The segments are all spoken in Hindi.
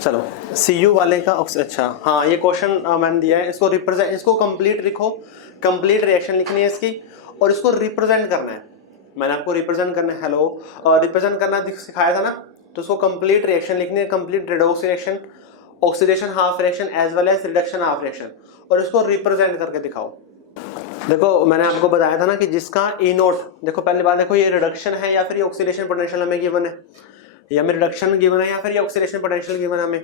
चलो Cu वाले का अच्छा हाँ ये क्वेश्चन मैंने दिया है, इसको रिप्रेजेंट, इसको कंप्लीट लिखो, कंप्लीट रिएक्शन लिखनी है इसकी और इसको रिप्रेजेंट करना है। मैंने आपको रिप्रेजेंट करना है, हेलो रिप्रेजेंट करना सिखाया था ना, तो इसको कंप्लीट रिएक्शन लिखनी है, complete redox reaction, oxidation half reaction as well as reduction half reaction, और इसको रिप्रेजेंट करके दिखाओ। देखो मैंने आपको बताया था ना कि जिसका ई नोट, देखो पहली बात देखो ये रिडक्शन है या फिर ये ऑक्सीडेशन पोटेंशियल हमें गिवन है, या हमें रिडक्शन गिवन है या फिर ये ऑक्सीडेशन पोटेंशियल गिवन है हमें।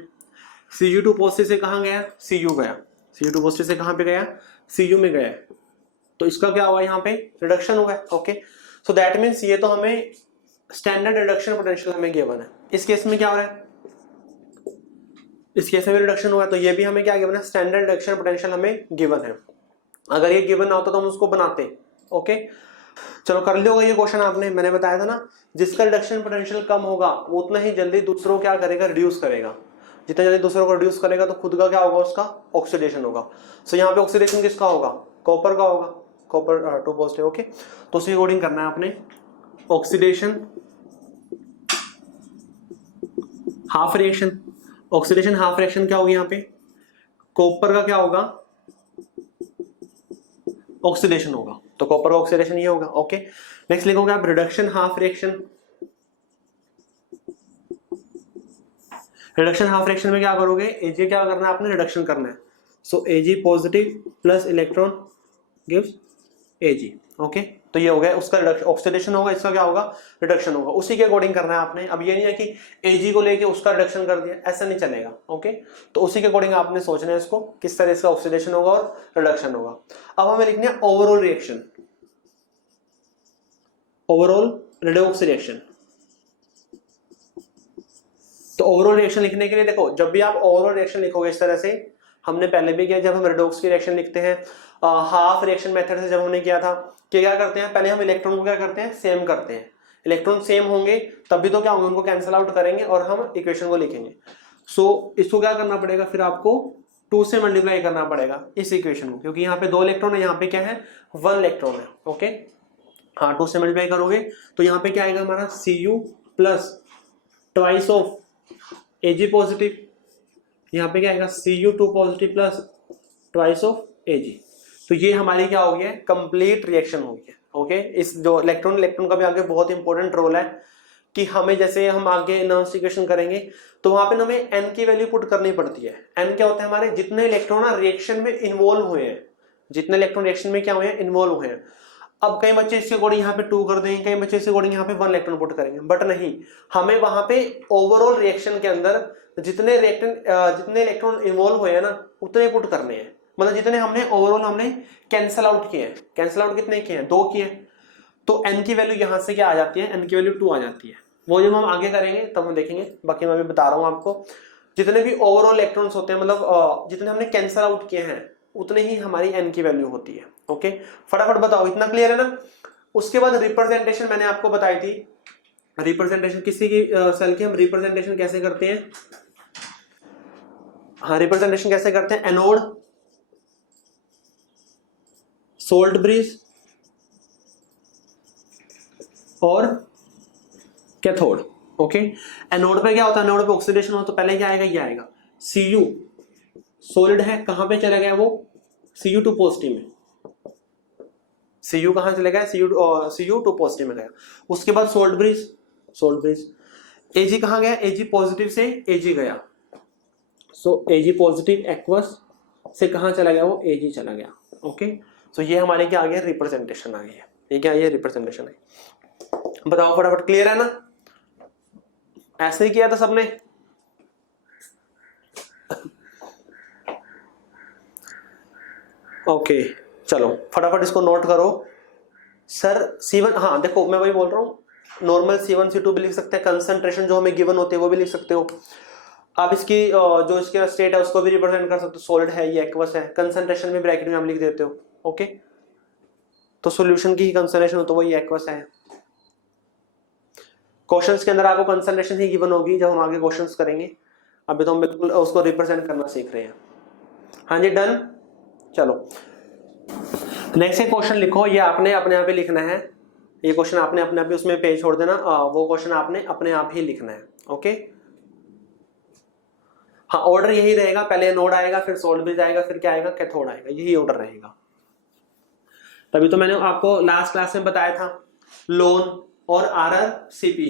Cu2 पॉजिटिव से कहाँ गया, Cu गया, Cu2 पॉजिटिव से कहाँ पे गया, Cu में गया, तो इसका क्या हुआ यहाँ पे रिडक्शन हुआ है। ओके सो दैट मीन्स ये तो हमें स्टैंडर्ड रिडक्शन पोटेंशियल हमें गिवन है। इस केस में क्या हो रहा है, इस केस में रिडक्शन हुआ है, तो ये भी हमें क्या गिवन है, स्टैंडर्ड रिडक्शन पोटेंशियल हमें गिवन है। अगर ये गिवन ना होता तो हम उसको बनाते। ओके चलो कर लिया होगा ये क्वेश्चन आपने, मैंने बताया था ना जिसका रिडक्शन पोटेंशियल कम होगा वो उतना ही जल्दी दूसरों क्या करेगा, रिड्यूस करेगा, जितना जल्दी दूसरों को रिड्यूस करेगा तो खुद का क्या होगा, उसका ऑक्सीडेशन होगा। सो यहाँ पे ऑक्सीडेशन किसका होगा, कॉपर का होगा, कॉपर 2 पॉजिटिव। ओके तो उसी अकॉर्डिंग करना है आपने, oxidation half reaction, oxidation half reaction क्या होगी यहाँ पे, कॉपर का क्या होगा, ऑक्सीडेशन होगा, तो कॉपर का ऑक्सीडेशन ये होगा। ओके नेक्स्ट लिखोगे आप reduction half reaction, reduction half reaction में क्या करोगे, Ag क्या करना है आपने, रिडक्शन करना है, सो Ag positive plus electron gives Ag। Okay तो ये हो गया उसका रिडक्शन, ऑक्सीडेशन होगा, इसका क्या होगा, रिडक्शन होगा, उसी के अकॉर्डिंग करना है आपने। अब ये नहीं है कि Ag को लेके उसका रिडक्शन कर दिया, ऐसा नहीं चलेगा। ओके तो उसी के अकॉर्डिंग आपने सोचना है इसको किस तरह से ऑक्सीडेशन होगा और रिडक्शन होगा। अब हमें लिखनी है overall reaction, overall redox reaction. तो ओवरऑल रिएक्शन लिखने के लिए देखो जब भी आप ओवरऑल रिएक्शन लिखोगे इस तरह से, हमने पहले भी किया जब हम रेडॉक्स की रिएक्शन लिखते हैं हाफ रिएक्शन मेथड से, जब हमने किया था कि क्या करते हैं, पहले हम इलेक्ट्रॉन को क्या करते हैं, सेम करते हैं, इलेक्ट्रॉन सेम होंगे तभी तो क्या होंगे, उनको कैंसिल आउट करेंगे और हम इक्वेशन को लिखेंगे। सो इसको क्या करना पड़ेगा, फिर आपको 2 से मल्टीप्लाई करना पड़ेगा इस इक्वेशन को, क्योंकि यहाँ पे 2 इलेक्ट्रॉन है, यहाँ पे क्या है 1 इलेक्ट्रॉन है। ओके हाँ 2 से मल्टीप्लाई करोगे तो यहाँ पे क्या आएगा हमारा Cu plus twice of Ag positive, यहाँ पे क्या आएगा Cu2 positive plus twice of Ag। तो ये हमारी क्या हो गया, कंप्लीट रिएक्शन हो गया। ओके इस जो इलेक्ट्रॉन, इलेक्ट्रॉन का भी आगे बहुत इंपॉर्टेंट रोल है कि हमें जैसे हम आगे इनर्जी इक्वेशन करेंगे तो वहां पे हमें n की वैल्यू पुट करनी पड़ती है। n क्या होता है, हमारे जितने इलेक्ट्रॉन रिएक्शन में इन्वॉल्व हुए हैं, जितने इलेक्ट्रॉन रिएक्शन में क्या हुए हैं, इन्वॉल्व हुए हैं। अब कई बच्चे इसके अकॉर्डिंग यहाँ पे 2 कर देंगे, कई बच्चे इसके अकॉर्डिंग यहाँ पे 1 इलेक्ट्रॉन पुट करेंगे, बट नहीं, हमें वहां पे ओवरऑल रिएक्शन के अंदर जितने इलेक्ट्रॉन इन्वॉल्व हुए हैं ना उतने पुट करने हैं, मतलब जितने हमने ओवरऑल हमने कैंसल आउट किए हैं। कैंसल आउट कितने किए हैं, 2 किए, तो n की वैल्यू यहां से क्या आ जाती है, n की वैल्यू 2 आ जाती है। वो जब हम आगे करेंगे तब हम देखेंगे, बाकी मैं भी बता रहा हूं आपको, जितने भी ओवरऑल इलेक्ट्रॉन्स होते हैं, मतलब जितने हमने कैंसल आउट किए हैं उतने ही हमारी n की वैल्यू होती है। ओके फटाफट बताओ, इतना क्लियर है ना। उसके बाद रिप्रेजेंटेशन मैंने आपको बताई थी, रिप्रेजेंटेशन किसी की सेल की हम रिप्रेजेंटेशन कैसे करते हैं, हाँ रिप्रेजेंटेशन कैसे करते हैं, एनोड, सोल्ट ब्रिज और कैथोड। ओके एनोड पे क्या होता है, एनोड पे ऑक्सीडेशन हो तो पहले क्या आएगा, ये आएगा Cu, सॉलिड है, कहां पे चला गया वो, Cu2 पॉजिटिव में, Cu कहां चला गया, Cu2 पॉजिटिव में गया। उसके बाद salt bridge, salt bridge, Ag कहां गया, Ag पॉजिटिव से Ag गया, सो Ag पॉजिटिव एक्वस से कहां चला गया, वो Ag चला गया। ओके सो ये हमारे क्या आ गया, रिप्रेजेंटेशन आ गई है, ये क्या है, रिप्रेजेंटेशन है। बताओ फटाफट, क्लियर है ना, ऐसे ही किया था सबने। ओके चलो फटाफट इसको नोट करो। सर C1, हाँ देखो मैं वही बोल रहा हूँ, नॉर्मल C1 C2 भी लिख सकते हैं, कंसंट्रेशन जो हमें गिवन होते हैं वो भी लिख सकते हो आप, इसकी जो इसका स्टेट है उसको भी रिप्रेजेंट कर सकते हो, सॉलिड है ये एक्वस है, कंसंट्रेशन भी ब्रैकेट में हम लिख देते हो। ओके तो सॉल्यूशन की कंसंट्रेशन हो तो वही एक्वस है। क्वेश्चंस के अंदर आपको कंसंट्रेशन ही गिवन होगी जब हम आगे क्वेश्चंस करेंगे, अभी तो हम बिल्कुल उसको रिप्रेजेंट करना सीख रहे हैं। हाँ जी डन, चलो नेक्स्ट क्वेश्चन लिखो, ये आपने अपने आप ही लिखना है, ये क्वेश्चन आपने अपने आप ही उसमें पेज छोड़ देना, वो क्वेश्चन आपने अपने आप ही लिखना है। ओके हाँ ऑर्डर यही रहेगा, पहले एनोड आएगा, फिर सोल्ड ब्रिज आएगा, फिर क्या आएगा, कैथोड आएगा, यही ऑर्डर रहेगा। तभी तो मैंने आपको लास्ट क्लास में बताया था लोन और RRCP।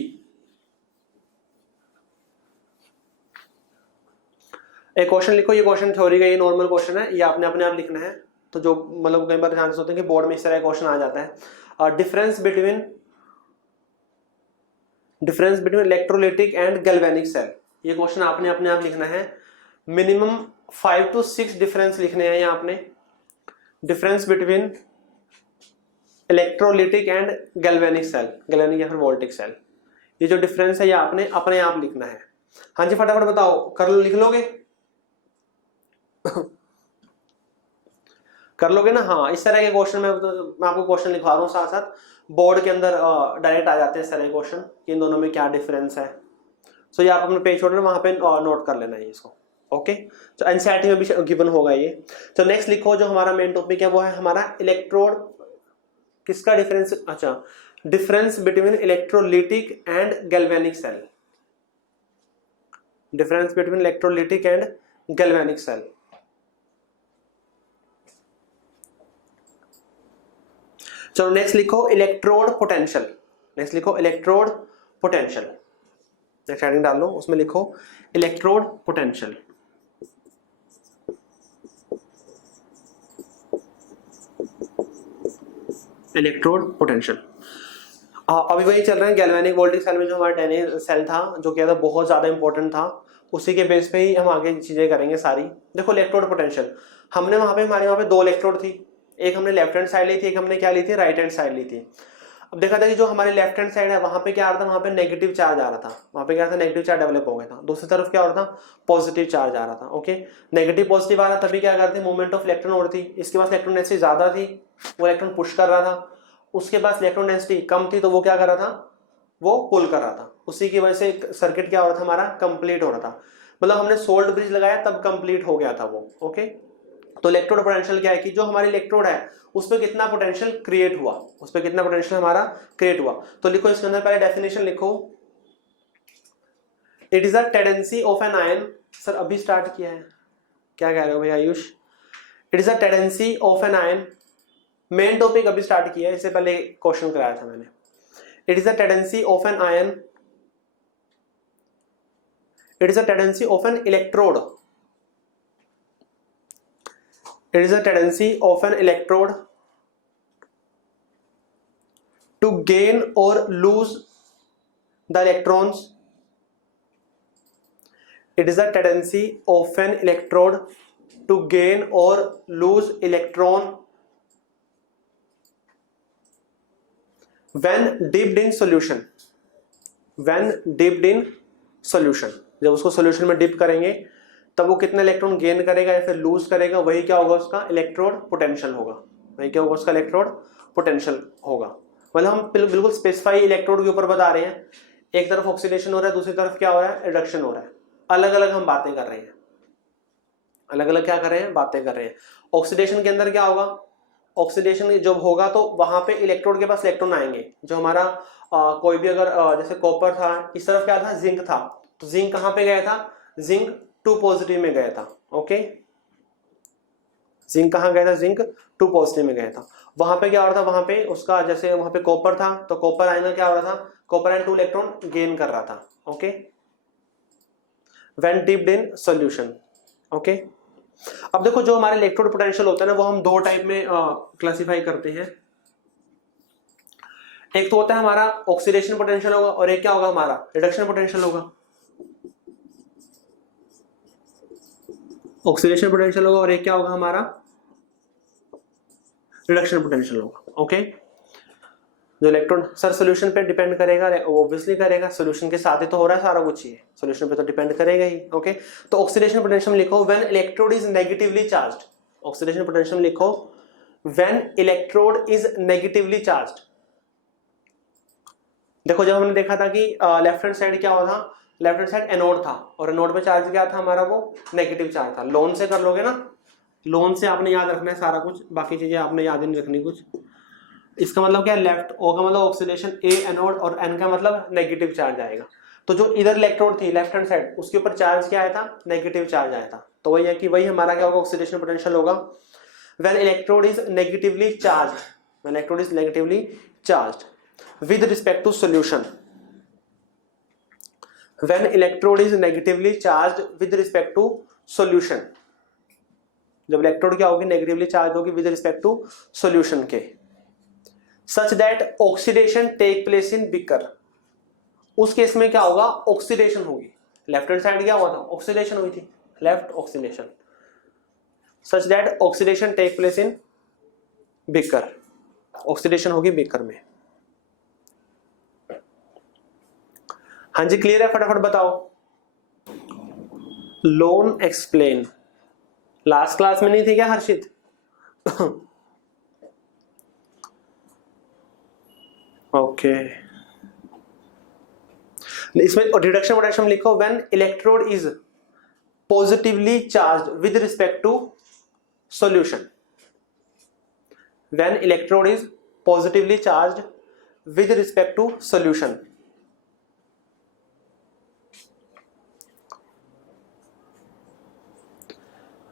एक क्वेश्चन लिखो, ये क्वेश्चन थ्योरी का, ये नॉर्मल क्वेश्चन है, ये आपने अपने आप लिखना है। तो जो मतलब कई बार चांसेस होते हैं कि बोर्ड में इस तरह का क्वेश्चन आ जाता है। Difference between electrolytic and galvanic cell, ये क्वेश्चन आपने अपने आप लिखना है। मिनिमम 5 to 6 डिफरेंस लिखने हैं यहाँ आपने, difference between electrolytic and galvanic cell, galvanic या फिर वोल्टिक सेल, ये जो डिफरेंस है ये आपने अपने आप लिखना है। हाँ जी फटाफट बताओ, कर लो, लिख लोगे? कर लोगे ना? हाँ इस तरह के क्वेश्चन मैं आपको क्वेश्चन लिखवा रहा हूँ, साथ साथ बोर्ड के अंदर डायरेक्ट आ जाते हैं इस तरह के क्वेश्चन कि इन दोनों में क्या डिफरेंस है। सो ये आप अपने पेज छोड़ना, वहां पे नोट कर लेना है इसको। ओके, तो एनसीईआरटी में भी गिवन होगा ये। तो नेक्स्ट लिखो, जो हमारा मेन टॉपिक है वो है हमारा इलेक्ट्रोड, किसका डिफरेंस, अच्छा difference between electrolytic and galvanic cell, difference between electrolytic and galvanic cell. चलो नेक्स्ट लिखो इलेक्ट्रोड पोटेंशियल, नेक्स्ट लिखो इलेक्ट्रोड पोटेंशियल, नेक्स्ट हेडिंग डाल लो, उसमें लिखो इलेक्ट्रोड पोटेंशियल। इलेक्ट्रोड पोटेंशियल अभी वही चल रहा है। गैल्वेनिक वोल्टिक सेल में जो हमारा डेनी सेल था, जो क्या था बहुत ज्यादा इंपॉर्टेंट था, उसी के बेस पे ही हम आगे चीजें करेंगे सारी। देखो इलेक्ट्रोड पोटेंशियल, हमने हमारे वहां पे 2 इलेक्ट्रोड थी, एक हमने लेफ्ट हैंड साइड ली थी, एक हमने क्या ली थी, राइट हैंड साइड ली थी। अब देखा था कि जो हमारी लेफ्ट हैंड साइड है वहां पे क्या आ रहा था, वहां पे नेगेटिव चार्ज आ रहा था, वहां पे क्या था, नेगेटिव चार्ज डेवलप हो गया था। दूसरी तरफ क्या हो रहा था, पॉजिटिव चार्ज आ रहा था। ओके, नेगेटिव पॉजिटिव आ रहा था, तभी क्या करते, मूवमेंट ऑफ इलेक्ट्रॉन हो रही थी, इसके पास इलेक्ट्रॉन डेंसिटी ज्यादा थी, वो इलेक्ट्रॉन पुश कर रहा था, उसके पास इलेक्ट्रॉन डेंसिटी कम थी, तो वो क्या कर रहा था, वो पुल कर रहा था। उसी की वजह से सर्किट क्या हो रहा था, हमारा कंप्लीट हो रहा था। मतलब हमने सोल्ड ब्रिज लगाया तब कंप्लीट हो गया था वो। ओके, तो इलेक्ट्रोड पोटेंशियल क्या है कि जो हमारी इलेक्ट्रोड है उस पर कितना पोटेंशियल क्रिएट हुआ, उस पर कितना पोटेंशियल हमारा क्रिएट हुआ। तो लिखो इसके अंदर पहले डेफिनेशन लिखो, it is a tendency of an ion. Sir अभी स्टार्ट किया है, क्या कह रहे हो भाई Ayush? It is a tendency of an ion, main topic अभी स्टार्ट किया है, इससे पहले क्वेश्चन कराया था मैंने। It is a tendency of an ion, it is a tendency of an electrode, it is a tendency of an electrode to gain or lose the electrons. It is a tendency of an electrode to gain or lose electron when dipped in solution, when dipped in solution। जब उसको सॉल्यूशन में डिप करेंगे तब वो कितना इलेक्ट्रॉन गेन करेगा या फिर लूज करेगा, वही क्या होगा, उसका इलेक्ट्रोड पोटेंशियल होगा, वही क्या होगा, उसका इलेक्ट्रोड पोटेंशियल होगा। मतलब हम बिल्कुल स्पेसिफाई इलेक्ट्रोड के ऊपर बता रहे हैं, एक तरफ ऑक्सीडेशन हो रहा है, दूसरी तरफ क्या हो रहा है, रिडक्शन हो रहा है, अलग अलग हम बातें कर रहे हैं, अलग अलग क्या कर रहे हैं, बातें कर रहे हैं। ऑक्सीडेशन के अंदर क्या होगा, ऑक्सीडेशन जब होगा तो वहां पे इलेक्ट्रोड के पास इलेक्ट्रॉन आएंगे, जो हमारा कोई भी अगर जैसे कॉपर था, इस तरफ क्या था, जिंक था, तो जिंक कहां पे गया था, जिंक 2 पॉजिटिव में गया था। ओके, जिंक कहां गया था, जिंक 2 पॉजिटिव में गया था। वहां पे क्या हो रहा था, वहां पे उसका जैसे वहां पे कॉपर था, तो कॉपर आयन क्या हो रहा था, कॉपर आयन 2 इलेक्ट्रॉन गेन कर रहा था। Okay, when dipped in solution. Okay, अब देखो जो हमारे इलेक्ट्रोड पोटेंशियल होता है ना, वो हम 2 टाइप में क्लासिफाई करते हैं। एक तो होता है हमारा ऑक्सीडेशन पोटेंशियल होगा, और एक क्या होगा, हमारा रिडक्शन पोटेंशियल होगा। ऑक्सीडेशन पोटेंशियल होगा और एक क्या होगा, हमारा रिडक्शन पोटेंशियल होगा। ओके, जो इलेक्ट्रॉन सर सॉल्यूशन पे डिपेंड करेगा, ऑब्वियसली करेगा, सॉल्यूशन के साथ ही तो हो रहा है सारा कुछ, ये सॉल्यूशन पे तो डिपेंड करेगा ही। ओके, तो ऑक्सीडेशन पोटेंशियल लिखो when electrode is negatively charged, oxidation potential लिखो when electrode is negatively charged. देखो जब हमने देखा था कि लेफ्ट हैंड साइड क्या हुआ था, लेफ्ट हैंड साइड एनोड था, और एनोड पे चार्ज क्या था हमारा, वो नेगेटिव चार्ज था। लोन से कर लोगे ना, लोन से आपने याद रखना है सारा कुछ, बाकी चीजें आपने याद ही नहीं रखनी कुछ। इसका मतलब क्या, लेफ्ट ओ का मतलब ऑक्सीडेशन, ए एनोड, और एन का मतलब नेगेटिव चार्ज आएगा। तो जो इधर इलेक्ट्रोड थी लेफ्ट हैंड साइड, उसके ऊपर चार्ज क्या आया था, नेगेटिव चार्ज आया था। तो वही है कि वही हमारा क्या होगा, ऑक्सीडेशन पोटेंशियल होगा। When electrode is negatively charged, when electrode is negatively charged with respect to solution, when electrode is negatively charged with respect to solution, जब इलेक्ट्रोड क्या होगी, नेगेटिवली चार्ज होगी विद रिस्पेक्ट टू सॉल्यूशन के, such that oxidation take place in beaker, उस केस में क्या होगा, ऑक्सीडेशन होगी। लेफ्ट हैंड साइड क्या हुआ था, ऑक्सीडेशन हुई थी, left oxidation, such that oxidation take place in beaker, oxidation होगी बीकर में। हाँ जी क्लियर है, फटाफट बताओ। लोन एक्सप्लेन, लास्ट क्लास में नहीं थे क्या हर्षित? ओके इसमें रिडक्शन पोटेंशियम लिखो, when electrode is positively charged with respect to solution, when electrode is positively charged with respect to solution,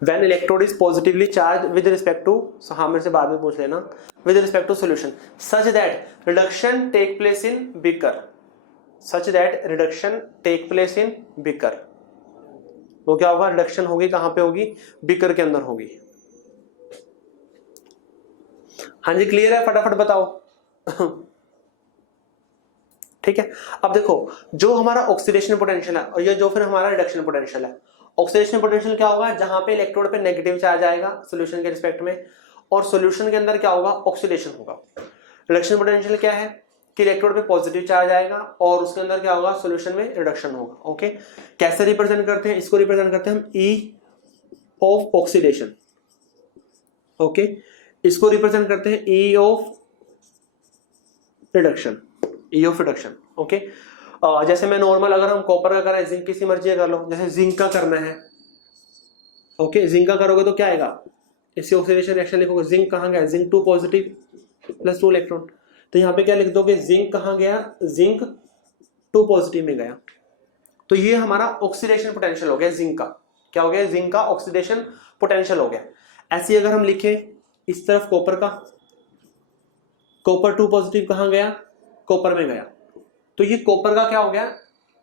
when electrode is positively charged with respect to, so हाँ मेरे से बाद में पूछ लेना, with respect to solution such that reduction take place in beaker, such that reduction take place in beaker, वो क्या होगा, रिडक्शन होगी कहाँ पे होगी, बीकर के अंदर होगी। हाँ जी क्लियर है, फटाफट बताओ। ठीक है, अब देखो जो हमारा ऑक्सीडेशन पोटेंशियल है और ये जो फिर हमारा रिडक्शन पोटेंशियल है, ऑक्सीडेशन पोटेंशियल क्या होगा, जहां पे इलेक्ट्रोड पे नेगेटिव चार्ज आएगा सॉल्यूशन के रिस्पेक्ट में, और सॉल्यूशन के अंदर क्या होगा, ऑक्सीडेशन होगा। रिडक्शन पोटेंशियल क्या है कि इलेक्ट्रोड पे पॉजिटिव चार्ज आएगा और उसके अंदर क्या होगा, सॉल्यूशन में रिडक्शन होगा। ओके कैसे रिप्रेजेंट करते हैं, इसको रिप्रेजेंट करते हैं हम ई ऑफ ऑक्सीडेशन। ओके इसको रिप्रेजेंट करते हैं ई of reduction, E of reduction. Okay जैसे मैं नॉर्मल अगर हम कॉपर का कर रहे हैं, जिंक किसी मर्जी कर लो, जैसे जिंक का करना है। ओके जिंक का करोगे तो क्या आएगा, इससे ऑक्सीडेशन रिएक्शन लिखोगे, जिंक कहाँ गया, जिंक 2 पॉजिटिव प्लस 2 इलेक्ट्रॉन, तो यहाँ पे क्या लिख दोगे, जिंक कहाँ गया, जिंक 2 पॉजिटिव में गया। तो ये हमारा ऑक्सीडेशन पोटेंशियल हो गया जिंक का, क्या हो गया, जिंक का ऑक्सीडेशन पोटेंशियल हो गया। ऐसे अगर हम लिखे इस तरफ कॉपर का, कॉपर 2 पॉजिटिव कहाँ गया, कॉपर में गया, तो ये कॉपर का क्या हो गया,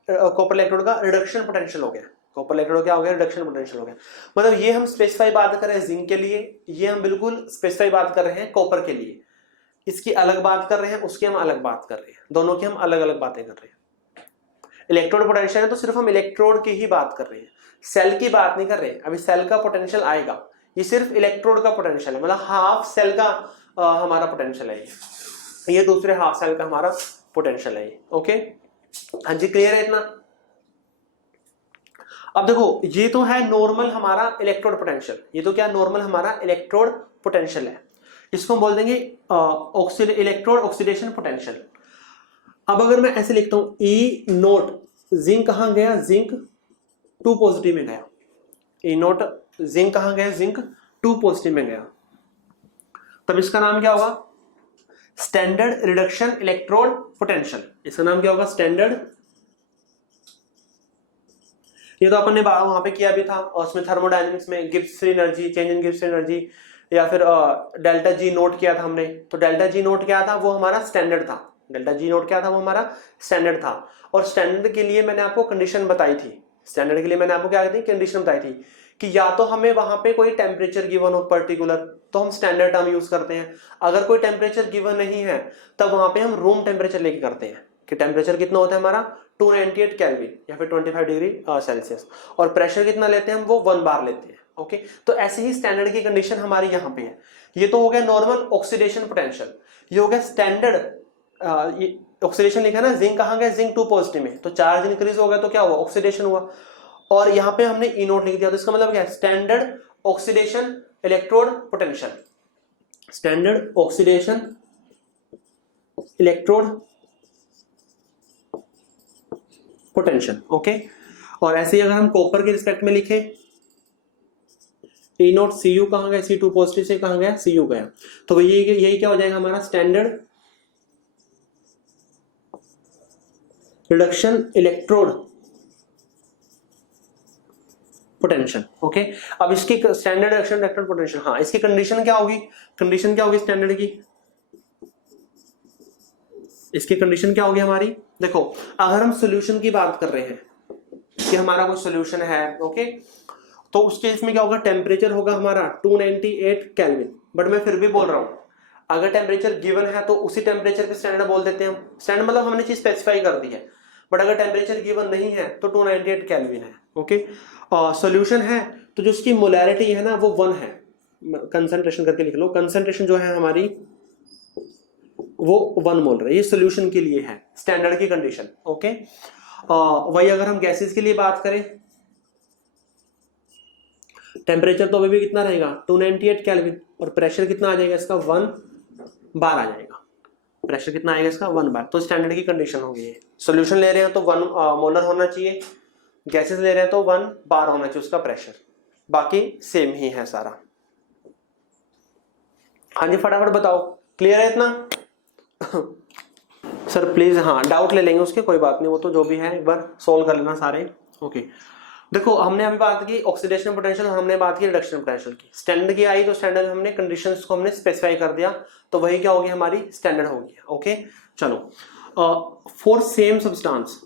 कॉपर इलेक्ट्रोड का रिडक्शन पोटेंशियल हो गया, कॉपर इलेक्ट्रोड क्या हो गया, रिडक्शन पोटेंशियल हो गया। मतलब ये हम स्पेसिफाई बात कर रहे हैं जिंक के लिए, ये हम बिल्कुल स्पेसिफाई बात कर रहे हैं कॉपर के लिए, इसकी अलग बात कर रहे हैं, उसकी हम अलग बात कर रहे हैं, दोनों की हम अलग अलग बातें कर रहे हैं। इलेक्ट्रोड पोटेंशियल है तो सिर्फ हम इलेक्ट्रोड की ही बात कर रहे हैं, सेल की बात नहीं कर रहे हैं। अभी सेल का पोटेंशियल आएगा, ये सिर्फ इलेक्ट्रोड का पोटेंशियल है, मतलब हाफ सेल का हमारा पोटेंशियल है ये दूसरे हाफ सेल का हमारा पोटेंशियल है। ओके हाँ जी क्लियर है इतना। अब देखो ये तो है नॉर्मल हमारा इलेक्ट्रोड पोटेंशियल, ये तो क्या नॉर्मल हमारा इलेक्ट्रोड पोटेंशियल है, इसको हम बोल देंगे इलेक्ट्रोड ऑक्सीडेशन पोटेंशियल। अब अगर मैं ऐसे लिखता हूं ई नोट, जिंक कहां गया, जिंक 2 पॉजिटिव में गया, ई नोट जिंक कहां गया, जिंक 2 पॉजिटिव में गया, तब इसका नाम क्या होगा, स्टैंडर्ड रिडक्शन इलेक्ट्रोड पोटेंशियल। इसका नाम क्या होगा, स्टैंडर्ड, ये तो अपन ने वहां पे किया भी था, और उसमें थर्मोडायनेमिक्स में Gibbs free energy, change in Gibbs free energy, या फिर डेल्टा जी नोट किया था हमने। तो डेल्टा जी नोट क्या था, वो हमारा स्टैंडर्ड था, डेल्टा जी नोट क्या था, वो हमारा स्टैंडर्ड था। और स्टैंडर्ड के लिए मैंने आपको कंडीशन बताई थी, स्टैंडर्ड के लिए मैंने आपको क्या थी, कंडीशन बताई थी कि या तो हमें वहां पे कोई टेम्परेचर गिवन हो पर्टिकुलर, तो हम स्टैंडर्ड टर्म यूज करते हैं। अगर कोई टेम्परेचर गिवन नहीं है तब वहां पे हम रूम टेम्परेचर लेके करते हैं कि टेम्परेचर कितना होता है हमारा 298 केल्विन या फिर 25 डिग्री सेल्सियस, और प्रेशर कितना लेते हैं हम, वो 1 बार लेते हैं। ओके तो ऐसे ही स्टैंडर्ड की कंडीशन हमारी यहाँ पे है। ये तो हो गया नॉर्मल ऑक्सीडेशन पोटेंशियल, ये हो गया स्टैंडर्ड ऑक्सीडेशन लिखा ना, जिंक कहाँ गया, जिंक 2 पॉजिटिव में, तो चार्ज इंक्रीज हो गया तो क्या हुआ, ऑक्सीडेशन हुआ, और यहाँ पे हमने ई नोट लिख दिया, तो इसका मतलब क्या है, standard oxidation electrode potential, standard oxidation electrode potential. Okay और ऐसे ही अगर हम कॉपर के रिस्पेक्ट में लिखे, ई नोट सी यू कहां गया, C2 पॉजिटिव से कहां गया, सी यू गया, तो यही क्या हो जाएगा हमारा standard reduction electrode potential. Okay, अब इसकी स्टैंडर्ड रिडक्शन इलेक्ट्रोड पोटेंशियल, हाँ इसकी कंडीशन क्या होगी, कंडीशन क्या होगी स्टैंडर्ड की, इसकी कंडीशन क्या होगी हमारी, देखो अगर हम सॉल्यूशन की बात कर रहे हैं कि हमारा कोई सॉल्यूशन है, ओके, तो उस केस में क्या होगा, टेम्परेचर होगा हमारा 298 केल्विन। बट मैं फिर भी बोल रहा हूं अगर टेम्परेचर गिवन है तो उसी टेम्परेचर के स्टैंडर्ड बोल देते हैं हम, स्टैंडर्ड मतलब हमने चीज स्पेसिफाई कर दी है। बट अगर टेम्परेचर गिवन नहीं है तो 298 केल्विन है। ओके, सॉल्यूशन है तो जो उसकी मोलैरिटी है ना वो 1 है, कंसंट्रेशन करके लिख लो, कंसंट्रेशन जो है हमारी वो 1 मोल रही है, ये सोल्यूशन के लिए है स्टैंडर्ड की कंडीशन। ओके, वही अगर हम गैसेस के लिए बात करें, टेम्परेचर तो अभी भी कितना रहेगा 298 केल्विन, और प्रेशर कितना आ जाएगा इसका 1 बार आ जाएगा, प्रेशर कितना आएगा इसका 1 बार। तो स्टैंडर्ड की कंडीशन होगी ये, सोल्यूशन ले रहे हैं तो 1 मोलर होना चाहिए, गैसेस ले रहे हैं तो 1 बार होना चाहिए उसका प्रेशर, बाकी सेम ही है सारा। हाँ जी फटाफट बताओ, क्लियर है इतना? सर प्लीज, हाँ डाउट ले लेंगे उसके, कोई बात नहीं, वो तो जो भी है एक बार सोल्व कर लेना सारे। ओके, देखो हमने अभी बात की ऑक्सीडेशन पोटेंशियल, हमने बात की रिडक्शन पोटेंशियल की, स्टैंडर्ड की आई तो स्टैंडर्ड हमने कंडीशंस को हमने स्पेसिफाई कर दिया, तो वही क्या होगी हमारी स्टैंडर्ड होगी। ओके चलो, फॉर सेम सब्सटेंस,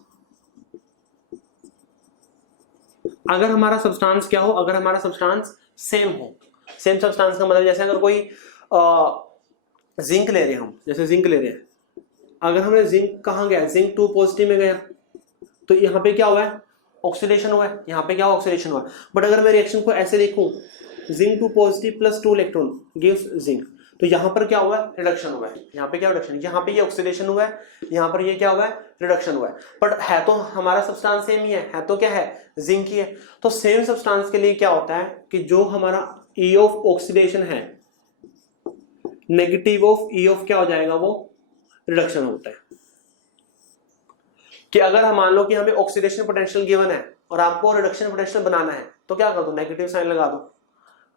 अगर हमारा सब्सटेंस क्या हो, अगर हमारा सब्सटेंस सेम हो, सेम सब्सटेंस का मतलब जैसे अगर कोई जिंक ले रहे हैं हम, जैसे जिंक ले रहे हैं, अगर हमने जिंक कहाँ गया, जिंक 2 पॉजिटिव में गया, तो यहाँ पे क्या हुआ है ऑक्सीडेशन हुआ है, यहाँ पे क्या ऑक्सीडेशन हुआ है। बट अगर मैं रिएक्शन को ऐसे लिखूं, zinc 2 positive plus 2 electron gives zinc, तो यहाँ पर क्या हुआ है रिडक्शन हुआ है, यहाँ पे क्या रिडक्शन, यहाँ पे ये ऑक्सीडेशन हुआ है, यहाँ पर ये क्या हुआ है रिडक्शन हुआ है। बट है तो हमारा सब्सटेंस सेम ही है तो क्या है जिंक ही है। तो सेम सब्सटेंस के लिए क्या होता है कि जो हमारा ई ऑफ ऑक्सीडेशन है नेगेटिव ऑफ ई ऑफ क्या हो जाएगा, वो रिडक्शन होता है। कि अगर हम मान लो कि हमें ऑक्सीडेशन पोटेंशियल गिवन है और आपको रिडक्शन पोटेंशियल बनाना है, तो क्या कर दो नेगेटिव साइन लगा दो।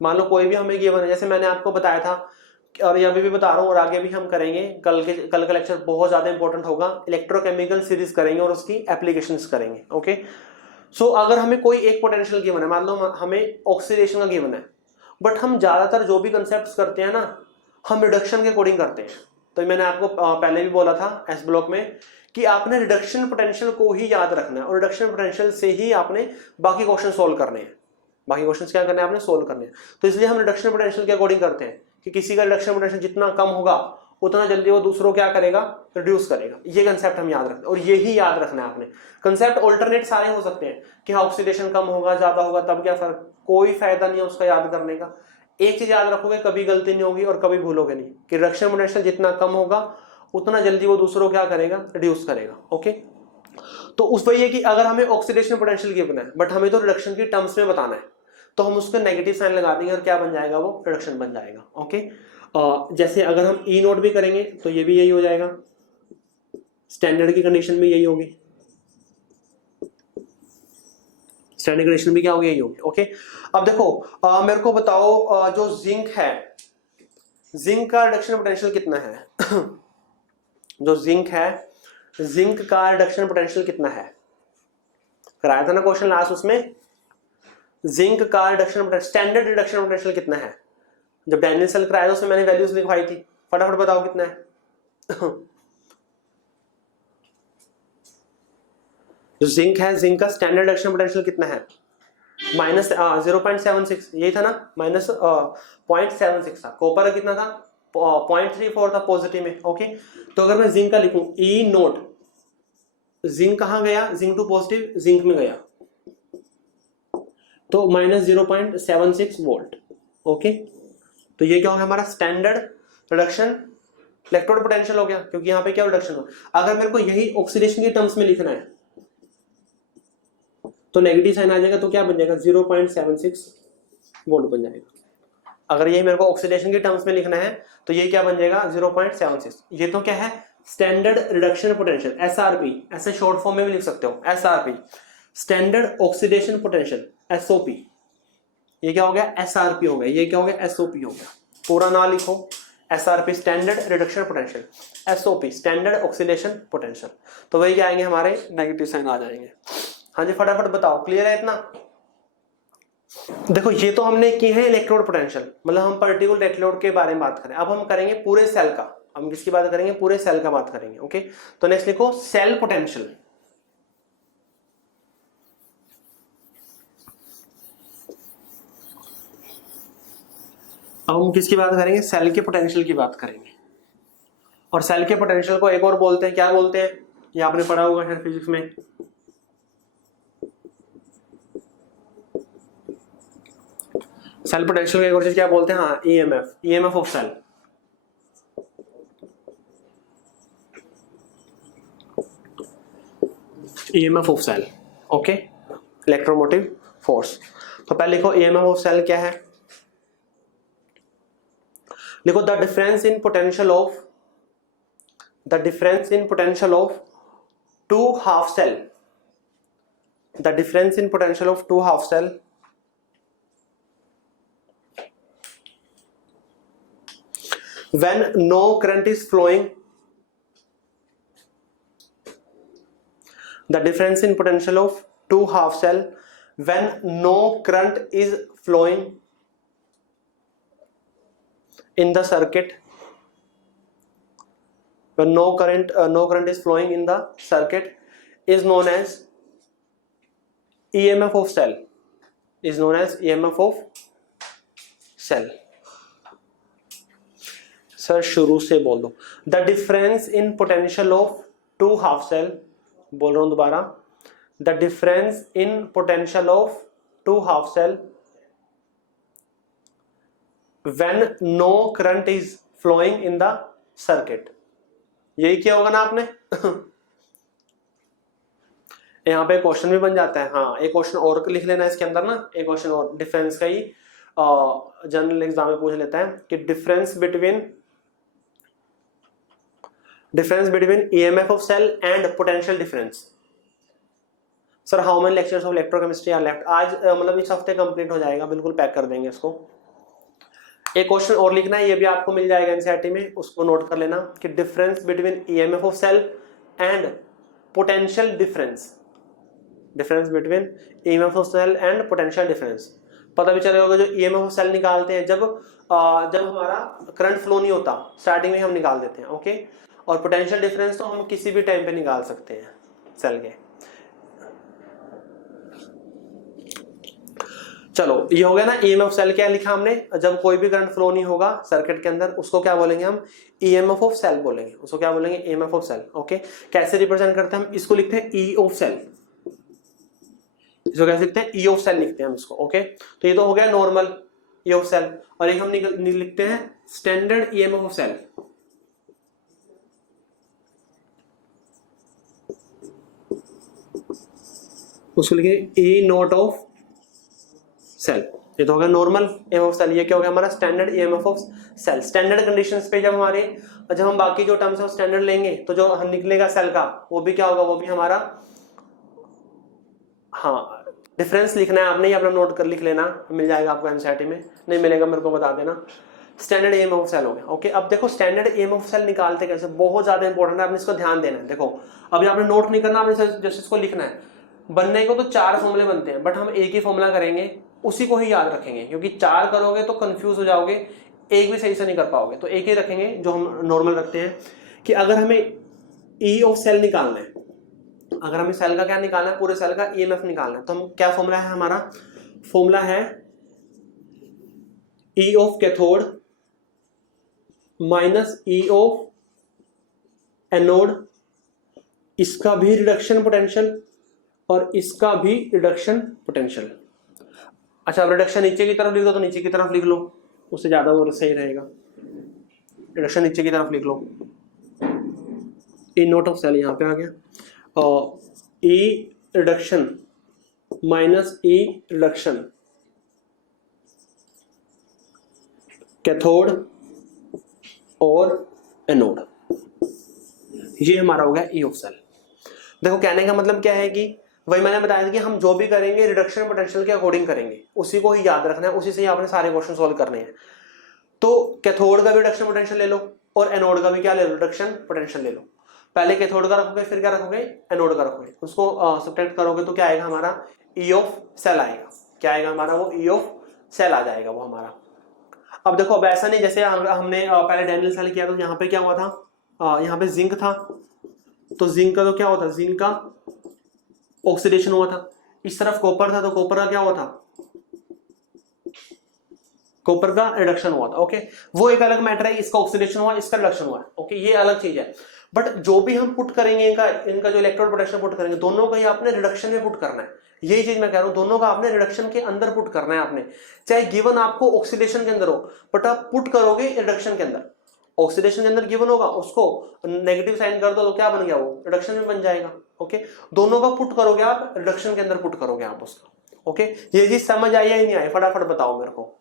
मान लो कोई भी हमें गिवन है, जैसे मैंने आपको बताया था और अभी भी बता रहा हूँ और आगे भी हम करेंगे, कल का लेक्चर बहुत ज्यादा इंपॉर्टेंट होगा, इलेक्ट्रोकेमिकल सीरीज करेंगे और उसकी एप्लीकेशंस करेंगे। ओके सो अगर हमें कोई एक पोटेंशियल गिवन है, मान लो हमें ऑक्सीडेशन का गिवन है, बट हम ज्यादातर जो भी कंसेप्ट करते हैं ना हम रिडक्शन के अकॉर्डिंग करते हैं। तो मैंने आपको पहले भी बोला था एस ब्लॉक में कि आपने रिडक्शन पोटेंशियल को ही याद रखना है और रिडक्शन पोटेंशियल से ही आपने बाकी क्वेश्चन सोल्व करने हैं, बाकी क्वेश्चंस क्या करने हैं आपने सोल्व करने हैं। तो इसलिए हम रिडक्शन पोटेंशियल के अकॉर्डिंग करते हैं कि किसी का रिडक्शन पोटेंशियल जितना कम होगा उतना जल्दी वो दूसरों क्या करेगा रिड्यूस करेगा। ये कंसेप्ट हम याद रखते हैं और यही याद रखना है आपने। कंसेप्ट ऑल्टरनेट सारे हो सकते हैं कि हाँ ऑक्सीडेशन कम होगा ज्यादा होगा तब क्या फर्क, कोई फायदा नहीं है उसका याद करने का। एक चीज याद रखोगे कभी गलती नहीं होगी और कभी भूलोगे नहीं कि रिडक्शन पोटेंशियल जितना कम होगा उतना जल्दी वो दूसरों क्या करेगा रिड्यूस करेगा। ओके तो उस वही है कि अगर हमें ऑक्सीडेशन पोटेंशियल गिवन है बट हमें तो रिडक्शन की टर्म्स में बताना है तो हम उसको नेगेटिव साइन लगा देंगे और क्या बन जाएगा वो रिडक्शन बन जाएगा। ओके जैसे अगर हम ई नोट भी करेंगे तो ये भी यही हो जाएगा, स्टैंडर्ड की कंडीशन भी यही होगी, स्टैंडर्ड कंडीशन भी क्या होगी यही होगी। ओके अब देखो मेरे को बताओ जो जिंक है, जिंक का रिडक्शन पोटेंशियल कितना है जो जिंक है, जिंक का रिडक्शन पोटेंशियल कितना है, कराया था ना क्वेश्चन लास्ट, उसमें जिंक का रिडक्शन स्टैंडर्ड रिडक्शन पोटेंशियल कितना है, जब डैनियल सेल कराया था उसमें मैंने वैल्यूज लिखवाई थी, फटाफट बताओ कितना है जो जिंक है, जिंक का स्टैंडर्ड रिडक्शन पोटेंशियल कितना है, माइनस 0.76 यही था ना, माइनस 0.76 था। कॉपर का कितना था 0.34 था पॉजिटिव में। ओके तो अगर मैं जिंक का लिखूं ई नोट, जिंक कहां गया, जिंक टू पॉजिटिव जिंक में गया तो माइनस 0.76 वोल्ट। ओके तो ये क्या हो गया हमारा स्टैंडर्ड रिडक्शन इलेक्ट्रोड पोटेंशियल हो गया, क्योंकि यहाँ पे क्या रिडक्शन हो। अगर मेरे को यही ऑक्सीडेशन की टर्म्स में लिखना है तो नेगेटिव साइन आ जाएगा तो क्या बन जाएगा 0.76 वोल्ट बन जाएगा। अगर यही मेरे को ऑक्सीडेशन की टर्म्स में लिखना है तो ये क्या बन जाएगा 0.76। ये तो क्या है स्टैंडर्ड रिडक्शन पोटेंशियल एसआरपी, ऐसे शॉर्ट फॉर्म में भी लिख सकते हो SRP, standard oxidation potential SOP. ये क्या हो गया एसआरपी हो गया, ये क्या हो गया एसओपी हो गया। पूरा ना लिखो SRP standard reduction potential, SOP standard oxidation potential. तो वही क्या आएंगे हमारे नेगेटिव साइन आ जाएंगे। हाँ जी फटाफट बताओ, क्लियर है इतना? देखो ये तो हमने की है इलेक्ट्रोड पोटेंशियल, मतलब हम पर्टिकुलर इलेक्ट्रोड के बारे में बात करें। अब हम करेंगे पूरे सेल का, हम किसकी बात करेंगे? पूरे सेल का बात करेंगे। ओके, तो नेक्स्ट लिखो सेल पोटेंशियल। अब हम किसकी बात करेंगे? सेल के पोटेंशियल की बात करेंगे। और सेल के पोटेंशियल को एक और बोलते हैं, क्या बोलते हैं? ये आपने पढ़ा होगा शायद फिजिक्स में, सेल पोटेंशियल को एक और चीज क्या बोलते हैं? हाँ, EMF of cell. EMF of cell, okay, electromotive force. तो पहले लिखो ईएमएफ ऑफ सेल क्या है? लिखो the difference in potential of two half cell, the difference in potential of two half cell when no current is flowing, the difference in potential of two half cell when no current is flowing in the circuit, when no current is flowing in the circuit is known as EMF of cell, is known as EMF of cell। Sir शुरू से बोल दो। The difference in potential of two half cell, बोल रहा हूं दोबारा, the difference in potential of two half cell when no current is flowing in the circuit. यही किया होगा ना आपने? यहां पे क्वेश्चन भी बन जाता है। हाँ, एक क्वेश्चन और लिख लेना इसके अंदर ना, एक क्वेश्चन और डिफरेंस का ही जनरल एग्जाम में पूछ लेता है कि difference between EMF of cell and potential difference। Sir how many lectures of electrochemistry are left? आज मतलब इस हफ्ते कंप्लीट हो जाएगा, बिल्कुल पैक कर देंगे इसको। एक क्वेश्चन और लिखना है, ये भी आपको मिल जाएगा एनसीईआरटी में, उसको नोट कर लेना कि difference between EMF of cell and potential difference, difference between EMF of cell and potential difference. पता भी चलेगा जो EMF of cell निकालते हैं जब हमारा करंट फ्लो नहीं होता, स्टार्टिंग में हम निकाल देते हैं। ओके, और पोटेंशियल डिफरेंस तो हम किसी भी टाइम पे निकाल सकते हैं सेल के। चलो ये हो गया ना EMF सेल। क्या लिखा हमने? जब कोई भी करंट फ्लो नहीं होगा सर्किट के अंदर, उसको क्या बोलेंगे हम? EMF ऑफ सेल बोलेंगे। उसको क्या बोलेंगे? EMF of cell. ओके, कैसे रिप्रेजेंट करते हैं हम इसको? लिखते हैं E ऑफ सेल। इसको कैसे लिखते हैं? E ऑफ सेल लिखते हैं हम इसको। ओके, तो ये तो हो गया नॉर्मल E ऑफ सेल, और एक हम लिखते हैं स्टैंडर्ड EMF ऑफ सेल। उसको लिखे E नॉट ऑफ सेल। ये तो हो गया नॉर्मल EMF ऑफ सेल। ये क्या हो गया हमारा? Standard EMF of cell. Standard conditions पे जब हम बाकी जो टर्म्स है स्टैंडर्ड लेंगे, तो जो हम निकलेगा सेल का वो भी क्या होगा? वो भी हमारा, हाँ, डिफरेंस लिखना है आपने, ये अपना नोट कर लिख लेना, मिल जाएगा आपको एनसीईआरटी में। नहीं मिलेगा मेरे को बता देना। स्टैंडर्ड EMF ऑफ सेल हो गया। ओके, अब देखो स्टैंडर्ड EMF ऑफ सेल निकालते कैसे, बहुत ज्यादा इंपॉर्टेंट है, आपने इसको ध्यान देना है। देखो अभी आपने नोट नहीं करना, आपने जस्ट इसको लिखना है। बनने को तो 4 फॉर्मूले बनते हैं, बट हम एक ही फॉर्मूला करेंगे, उसी को ही याद रखेंगे, क्योंकि 4 करोगे तो कंफ्यूज हो जाओगे, एक भी सही से नहीं कर पाओगे। तो एक ही रखेंगे जो हम नॉर्मल रखते हैं कि अगर हमें E ऑफ सेल निकालना है, अगर हमें सेल का क्या निकालना है? पूरे सेल का EMF निकालना है, तो हम क्या फॉर्मूला है हमारा? फॉर्मूला है E of cathode minus E of anode, इसका भी रिडक्शन पोटेंशियल और इसका भी रिडक्शन पोटेंशियल। अच्छा, अब रिडक्शन नीचे की तरफ लिख दो तो नीचे की तरफ लिख लो, उससे ज्यादा और सही रहेगा। रिडक्शन नीचे की तरफ लिख लो, E नॉट ऑफ सेल यहाँ पे आ गया, और E reduction minus E reduction cathode और एनोड, ये हमारा हो गया E ऑफ सेल। देखो कहने का मतलब क्या है कि वही मैंने बताया था कि हम जो भी करेंगे रिडक्शन पोटेंशियल के अकॉर्डिंग करेंगे, उसी को ही याद रखना है, उसी से ही आपने सारे क्वेश्चन सॉल्व करने हैं। तो तो कैथोड का भी रिडक्शन पोटेंशियल ले लो और एनोड का भी क्या ले लो, रिडक्शन पोटेंशियल ले लो। पहले कैथोड का रखोगे, फिर क्या रखोगे, एनोड का रखोगे, उसको सब्ट्रैक्ट करोगे तो क्या आएगा हमारा, ई ऑफ सेल आएगा। क्या आएगा हमारा, वो ई ऑफ सेल आ जाएगा वो हमारा। अब देखो, अब ऐसा नहीं जैसे हमने पहले डैनियल सेल किया, तो यहाँ पे क्या हुआ था, यहाँ पे जिंक था, तो जिंक का तो क्या होता, जिंक का ऑक्सीडेशन हुआ था। इस तरफ कॉपर था, तो कॉपर का क्या हुआ था, कॉपर का रिडक्शन हुआ था। ओके, वो एक अलग मैटर है, इसका ऑक्सीडेशन हुआ, इसका रिडक्शन हुआ। ओके, ये अलग चीज है। बट जो भी हम पुट करेंगे, इनका जो इलेक्ट्रोड पोटेंशियल पुट करेंगे, दोनों का ही आपने रिडक्शन में पुट करना है। यही चीज मैं कह रहा हूं, दोनों का आपने रिडक्शन के अंदर पुट करना है आपने। चाहे गिवन आपको ऑक्सीडेशन के अंदर हो, बट आप पुट करोगे रिडक्शन के अंदर। ऑक्सीडेशन के अंदर गिवन होगा, उसको नेगेटिव साइन कर दो तो क्या बन गया, वो रिडक्शन में बन जाएगा। ओके, दोनों का पुट करोगे आप, रिडक्शन के अंदर पुट करोगे आप उसका। ओके, ये चीज समझ आई या नहीं आई, फटाफट बताओ मेरे को,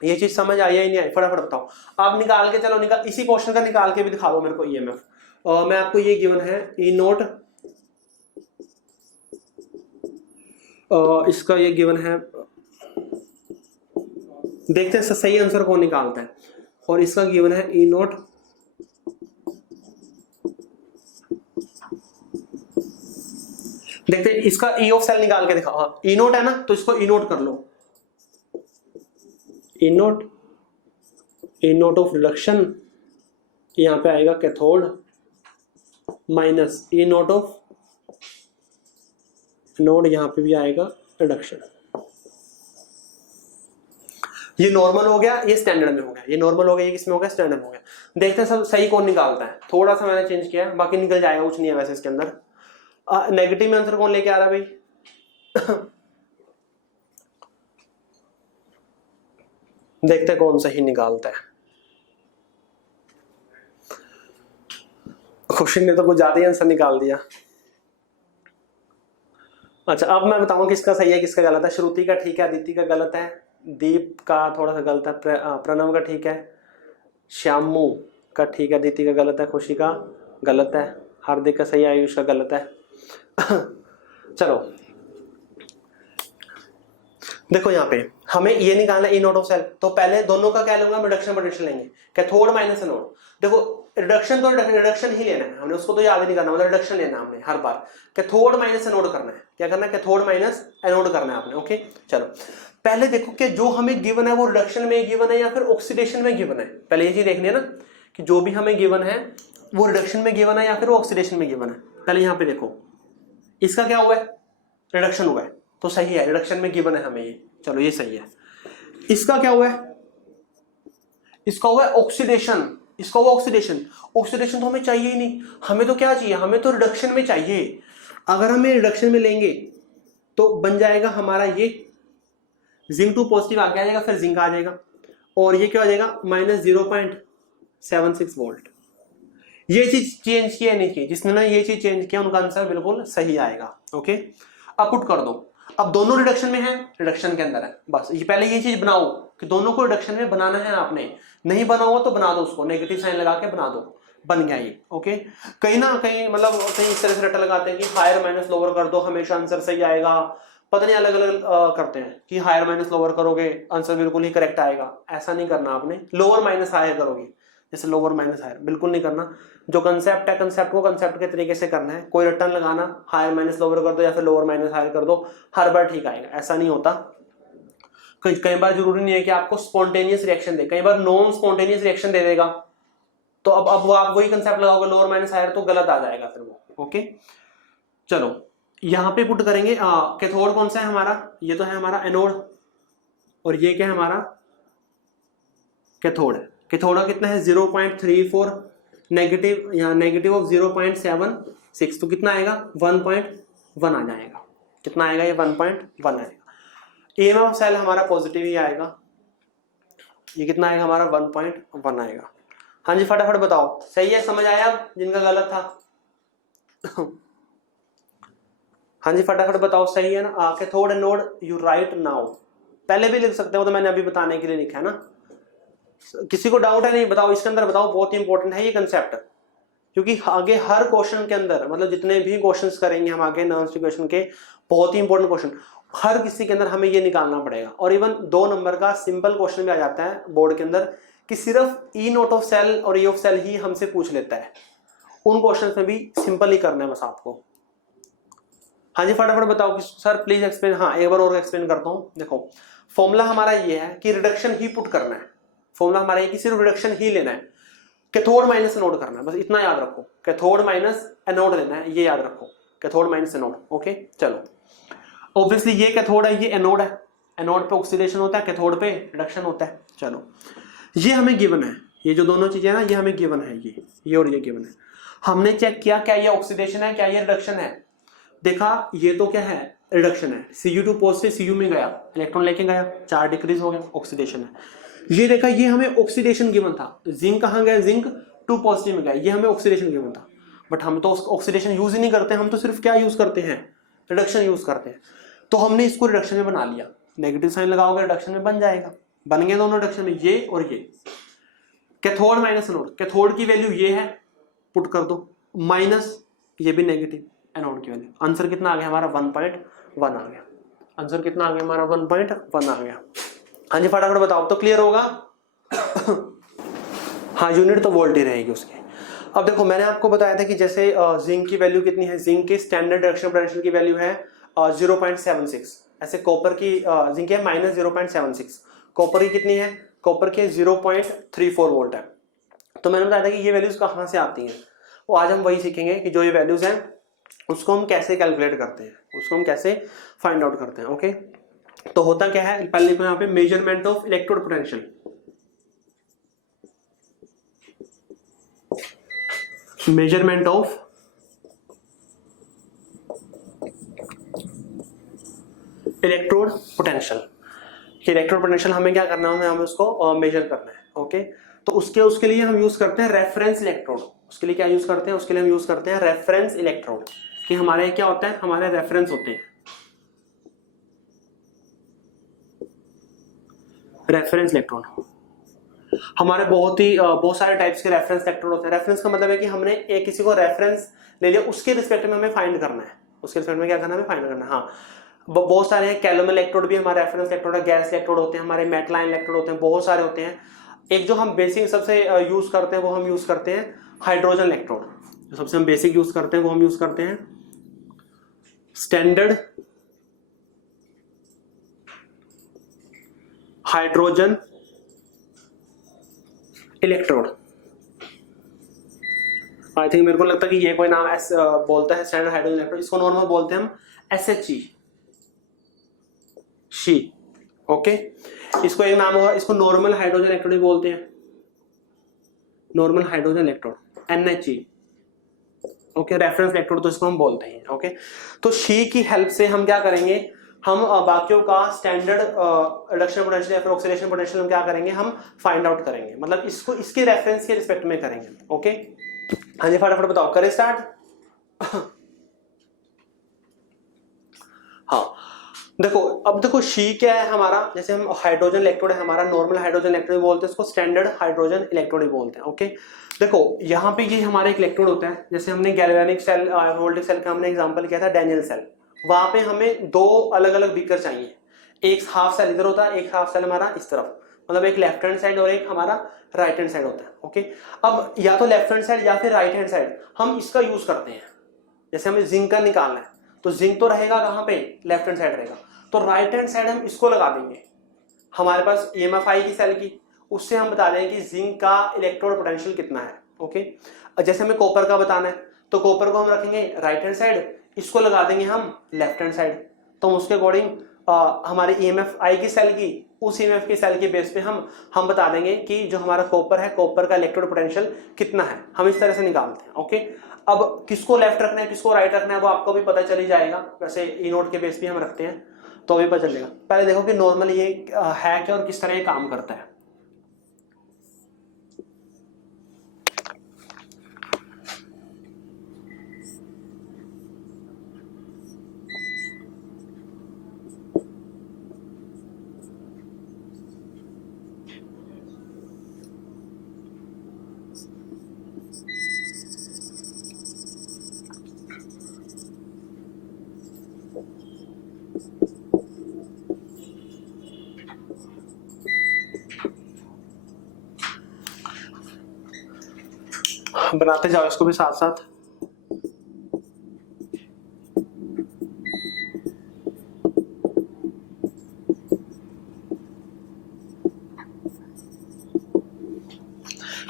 ये चीज समझ आई या नहीं आई, फटाफट बताओ। आप निकाल के, चलो निकाल, इसी क्वेश्चन का निकाल के भी दिखा दो मेरे को ईएमएफ। मैं आपको ये गिवन है ई नोट, इसका ये गिवन है, देखते हैं सही आंसर कौन निकालता है। और इसका गिवन है ई नोट देखते हैं, इसका ई ऑफ सेल निकाल के दिखाओ। हाँ, ई नोट है ना, तो इसको ई नोट कर लो, ई नोट ऑफ रिडक्शन, यहां पे आएगा cathode, minus E naught of node, यहां पे भी आएगा रिडक्शन। ये नॉर्मल हो गया, ये स्टैंडर्ड में हो गया, ये नॉर्मल हो गया, ये किसमें हो गया, स्टैंडर्ड में हो गया। देखते हैं सब सही कौन निकालता है। थोड़ा सा मैंने चेंज किया, बाकी निकल जाएगा, कुछ नहीं है वैसे इसके अंदर। नेगेटिव में आंसर कौन लेके आ रहा है भाई देखते हैं कौन सही निकालता है। खुशी ने तो कुछ ज्यादा ही आंसर निकाल दिया। अच्छा, अब मैं बताऊंगा किसका सही है किसका गलत है। श्रुति का ठीक है, अदिति का गलत है, दीप का थोड़ा सा गलत है, प्रणव का ठीक है, श्यामू का ठीक है, अदिति का गलत है, खुशी का गलत है, हार्दिक का सही है, आयुष का गलत है चलो देखो, यहाँ पे हमें ये निकालना है ई नोट ऑफ सेल। तो पहले दोनों का क्या लूंगा, रिडक्शन पोटेंशियल लेंगे, कैथोड माइनस एनोड। देखो रिडक्शन तो रिडक्शन ही लेना है हमने, उसको तो याद ही नहीं करना, मतलब रिडक्शन लेना है हमने हर बार। कैथोड माइनस एनोड करना है, क्या करना है, कैथोड माइनस एनोड करना है आपने। ओके, चलो पहले देखो कि जो हमें गिवन है वो रिडक्शन में गिवन है या फिर ऑक्सीडेशन में गिवन है। पहले ये चीज देखनी है ना कि जो भी हमें गिवन है वो रिडक्शन में गिवन है या फिर वो ऑक्सीडेशन में गिवन है। पहले यहाँ पे देखो, इसका क्या हुआ है, रिडक्शन हुआ है, तो सही है, रिडक्शन में गिवन है हमें ये, चलो ये सही है। इसका क्या हुआ है, इसका हुआ है ऑक्सीडेशन, इसका हुआ ऑक्सीडेशन। ऑक्सीडेशन तो हमें चाहिए ही नहीं, हमें तो क्या चाहिए, हमें तो रिडक्शन में चाहिए। अगर हमें रिडक्शन में लेंगे तो बन जाएगा हमारा ये जिंक 2 पॉजिटिव आगे आ जाएगा, फिर जिंक आ जाएगा, और ये क्या हो जाएगा माइनस 0.76 वोल्ट। ये चीज चेंज किया नहीं की, जिसने ना ये चीज चेंज किया उनका आंसर बिल्कुल सही आएगा। ओके, अब पुट कर दो। अब दोनों रिडक्शन में है, रिडक्शन के अंदर है, बस ये पहले ये चीज बनाओ कि दोनों को रिडक्शन में बनाना है आपने। नहीं बना हुआ तो बना दो, उसको नेगेटिव साइन लगा के बना दो, बन गया ये। ओके, कहीं ना कहीं मतलब कहीं इस तरह से रटा लगाते हैं कि हायर माइनस लोअर कर दो हमेशा आंसर सही आएगा, पता नहीं अलग अलग करते हैं कि हायर माइनस लोअर करोगे आंसर बिल्कुल ही करेक्ट आएगा। ऐसा नहीं करना आपने, लोअर माइनस हायर करोगे, जैसे लोअर माइनस हायर बिल्कुल नहीं करना। जो कंसेप्ट है कंसेप्ट को कंसेप्ट के तरीके से करना है। कोई रिटर्न लगाना, हायर माइनस लोअर कर दो या फिर लोअर माइनस हायर कर दो, हर बार ठीक आएगा, ऐसा नहीं होता। कई बार जरूरी नहीं है कि आपको स्पॉन्टेनियस रिएक्शन दे, कई बार नॉन स्पॉन्टेनियस रिएक्शन दे देगा, तो अब वो आप वही कंसेप्ट लगाओगे लोअर माइनस हायर तो गलत आ जाएगा फिर वो। ओके, चलो यहाँ पे पुट करेंगे। कैथोड कौन सा है हमारा, ये तो है हमारा एनोड, और ये क्या है हमारा कैथोड है। कैथोड का कितना है 0.34, नेगेटिव, यहाँ नेगेटिव ऑफ 0.76, तो कितना आएगा 1.1 आ जाएगा। कितना आएगा ये 1.1 आएगा। ईएमएफ सेल हमारा पॉजिटिव ही आएगा, ये कितना आएगा हमारा 1.1 आएगा। हाँ जी फटाफट बताओ, सही है, समझ आया अब जिनका गलत था हाँ जी फटाफट बताओ, सही है ना। Cathode anode you right now, पहले भी लिख सकते हो, तो मैंने अभी बताने के लिए लिखा है ना। किसी को डाउट है नहीं, बताओ इसके अंदर बताओ, बहुत ही इंपॉर्टेंट है ये कंसेप्ट, क्योंकि आगे हर क्वेश्चन के अंदर, मतलब जितने भी क्वेश्चंस करेंगे हम आगे नॉन क्वेश्चन के, बहुत ही इंपॉर्टेंट क्वेश्चन हर किसी के अंदर हमें ये निकालना पड़ेगा। और इवन 2 नंबर का सिंपल क्वेश्चन भी आ जाता है बोर्ड के अंदर कि सिर्फ ई नोट ऑफ सेल और ई ऑफ सेल ही हमसे पूछ लेता है, उन क्वेश्चंस में भी सिंपल ही करना है बस आपको। हाँ जी फटाफट बताओ कि सर प्लीज एक्सप्लेन। हाँ एक बार और एक्सप्लेन करता हूँ। देखो फॉर्मूला हमारा ये है कि रिडक्शन ही पुट करना है, फॉर्मूला हमारा ये कि सिर्फ रिडक्शन ही लेना है, कैथोड माइनस एनोड करना है, बस इतना याद रखो, कैथोड माइनस एनोड लेना है, ये याद रखो, कैथोड माइनस एनोड। ओके चलो, ऑब्वियसली ये कैथोड है, ये एनोड है, एनोड पे ऑक्सीडेशन होता है, कैथोड पे रिडक्शन होता है। चलो ये हमें गिवन है, ये जो दोनों चीजें ना ये हमें गिवन है, ये और ये गिवन है। हमने चेक किया क्या ये ऑक्सीडेशन है क्या ये रिडक्शन है, देखा ये तो क्या है रिडक्शन है, Cu2 पॉजिटिव Cu में गया, इलेक्ट्रॉन लेके गया, चार्ज डिक्रीज हो गया, ऑक्सीडेशन है। ये देखा ये हमें ऑक्सीडेशन गिवन था, जिंक कहाँ गया, जिंक 2 पॉजिटिव में गया, ये हमें ऑक्सीडेशन गिवन था, बट हम तो ऑक्सीडेशन यूज ही नहीं करते, हम तो सिर्फ क्या यूज करते हैं, रिडक्शन यूज करते हैं। तो हमने इसको रिडक्शन में बना लिया, नेगेटिव साइन लगाओगे रिडक्शन में बन जाएगा, बन गए दोनों रिडक्शन में, ये और ये। कैथोड माइनस एनोड, कैथोड की वैल्यू ये है, पुट कर दो, माइनस ये भी नेगेटिव एनोड की वैल्यू। आंसर कितना आ गया हमारा 1.1 आ गया, आंसर कितना आ गया हमारा 1.1 आ गया। हाँ जी फटाफट बताओ, तो क्लियर होगा। हाँ यूनिट तो वोल्ट ही रहेगी उसकी। अब देखो मैंने आपको बताया था कि जैसे जिंक की वैल्यू कितनी है, जिंक की स्टैंडर्ड रिडक्शन पोटेंशियल की वैल्यू है 0.76, ऐसे कॉपर की जिंक है -0.76, कॉपर की कितनी है, कॉपर के 0.34 वोल्ट है। तो मैंने बताया था कि ये वैल्यूज कहाँ से आती हैं, वो आज हम वही सीखेंगे कि जो ये वैल्यूज हैं उसको हम कैसे कैलकुलेट करते हैं, उसको हम कैसे फाइंड आउट करते हैं। ओके तो होता क्या है, पहले यहाँ पे measurement of electrode potential, measurement of electrode potential, electrode potential हमें क्या करना है, हमें उसको मेजर करना है। ओके तो उसके लिए हम यूज करते हैं रेफरेंस इलेक्ट्रोड, उसके लिए क्या यूज करते हैं, उसके लिए हम यूज करते हैं रेफरेंस इलेक्ट्रोड, कि हमारे क्या होता है, हमारे रेफरेंस होते हैं, रेफरेंस इलेक्ट्रोड। हमारे बहुत सारे टाइप्स के रेफरेंस इलेक्ट्रोड होते हैं। रेफरेंस का मतलब है कि हमने एक किसी को रेफरेंस ले लिया, उसके रिस्पेक्ट में हमें फाइंड करना है, उसके रिस्पेक्ट में क्या करना है, हमें फाइंड करना है। हाँ बहुत सारे हैं, कैलोम इलेक्ट्रोड भी हमारे रेफरेंस इलेक्ट्रोड है, गैस इलेक्ट्रोड होते हैं, हमारे मेटलाइन इलेक्ट्रोड होते हैं, बहुत सारे होते हैं। एक जो हम बेसिक सबसे यूज करते हैं वो हम यूज करते हैं हाइड्रोजन इलेक्ट्रोड, जो सबसे हम बेसिक यूज करते हैं वो हम यूज करते हैं standard hydrogen electrode. I think मेरे को लगता है कि ये कोई नाम बोलता है स्टैंडर्ड हाइड्रोजन इलेक्ट्रोड, इसको नॉर्मल बोलते हैं हम SHE शी। ओके इसको एक नाम होगा, इसको नॉर्मल हाइड्रोजन इलेक्ट्रोड भी बोलते हैं, normal hydrogen electrode NHE। Okay reference electrode तो इसको हम बोलते हैं। ओके तो शी की हेल्प से हम क्या करेंगे, हम बाकियों का स्टैंडर्ड रिडक्शन पोटेंशियल या फिर ऑक्सीडेशन पोटेंशियल हम क्या करेंगे, हम फाइंड आउट करेंगे, मतलब इसको इसके रेफरेंस के रिस्पेक्ट में करेंगे। ओके हाँ जी फटाफट बताओ, करें स्टार्ट। हाँ देखो अब देखो शी क्या है हमारा, जैसे हम हाइड्रोजन इलेक्ट्रोड है हमारा, नॉर्मल हाइड्रोजन इलेक्ट्रोड बोलते हैं, उसको स्टैंडर्ड हाइड्रोजन इलेक्ट्रोड बोलते हैं। ओके देखो यहाँ पे ये हमारा एक इलेक्ट्रोड होता है, जैसे हमने गैल्वेनिक सेल वोल्टिक सेल का हमने एग्जांपल किया था डैनियल सेल, वहां पे हमें दो अलग अलग बीकर चाहिए, एक हाफ सेल इधर होता है, एक हाफ सेल हमारा इस तरफ, मतलब एक लेफ्ट हैंड साइड और एक हमारा राइट हैंड साइड होता है। ओके अब या तो लेफ्ट हैंड साइड या फिर राइट हैंड साइड हम इसका यूज करते हैं, जैसे हमें जिंक का निकालना है तो जिंक तो रहेगा कहाँ पे, लेफ्ट हैंड साइड रहेगा, तो राइट हैंड साइड हम इसको लगा देंगे, हमारे पास EMF आएगी सेल की, उससे हम बता देंगे कि जिंक का इलेक्ट्रोड पोटेंशियल कितना है। ओके जैसे हमें कॉपर का बताना है तो कॉपर को हम रखेंगे राइट हैंड साइड, इसको लगा देंगे हम लेफ्ट हैंड साइड, तो उसके अकॉर्डिंग हमारी EMF आएगी सेल की, उस EMF की सेल के बेस पे हम बता देंगे कि जो हमारा कॉपर है, कॉपर का इलेक्ट्रोड पोटेंशियल कितना है, हम इस तरह से निकालते हैं। ओके अब किसको लेफ्ट रखना है किसको राइट रखना है वो आपको भी पता चल ही जाएगा, वैसे ई नोट के बेस पे हम रखते हैं तो भी पता चलेगा। पहले देखो कि नॉर्मल ये है क्या और किस तरह ये काम करता है। बनाते जाओ इसको भी साथ साथ।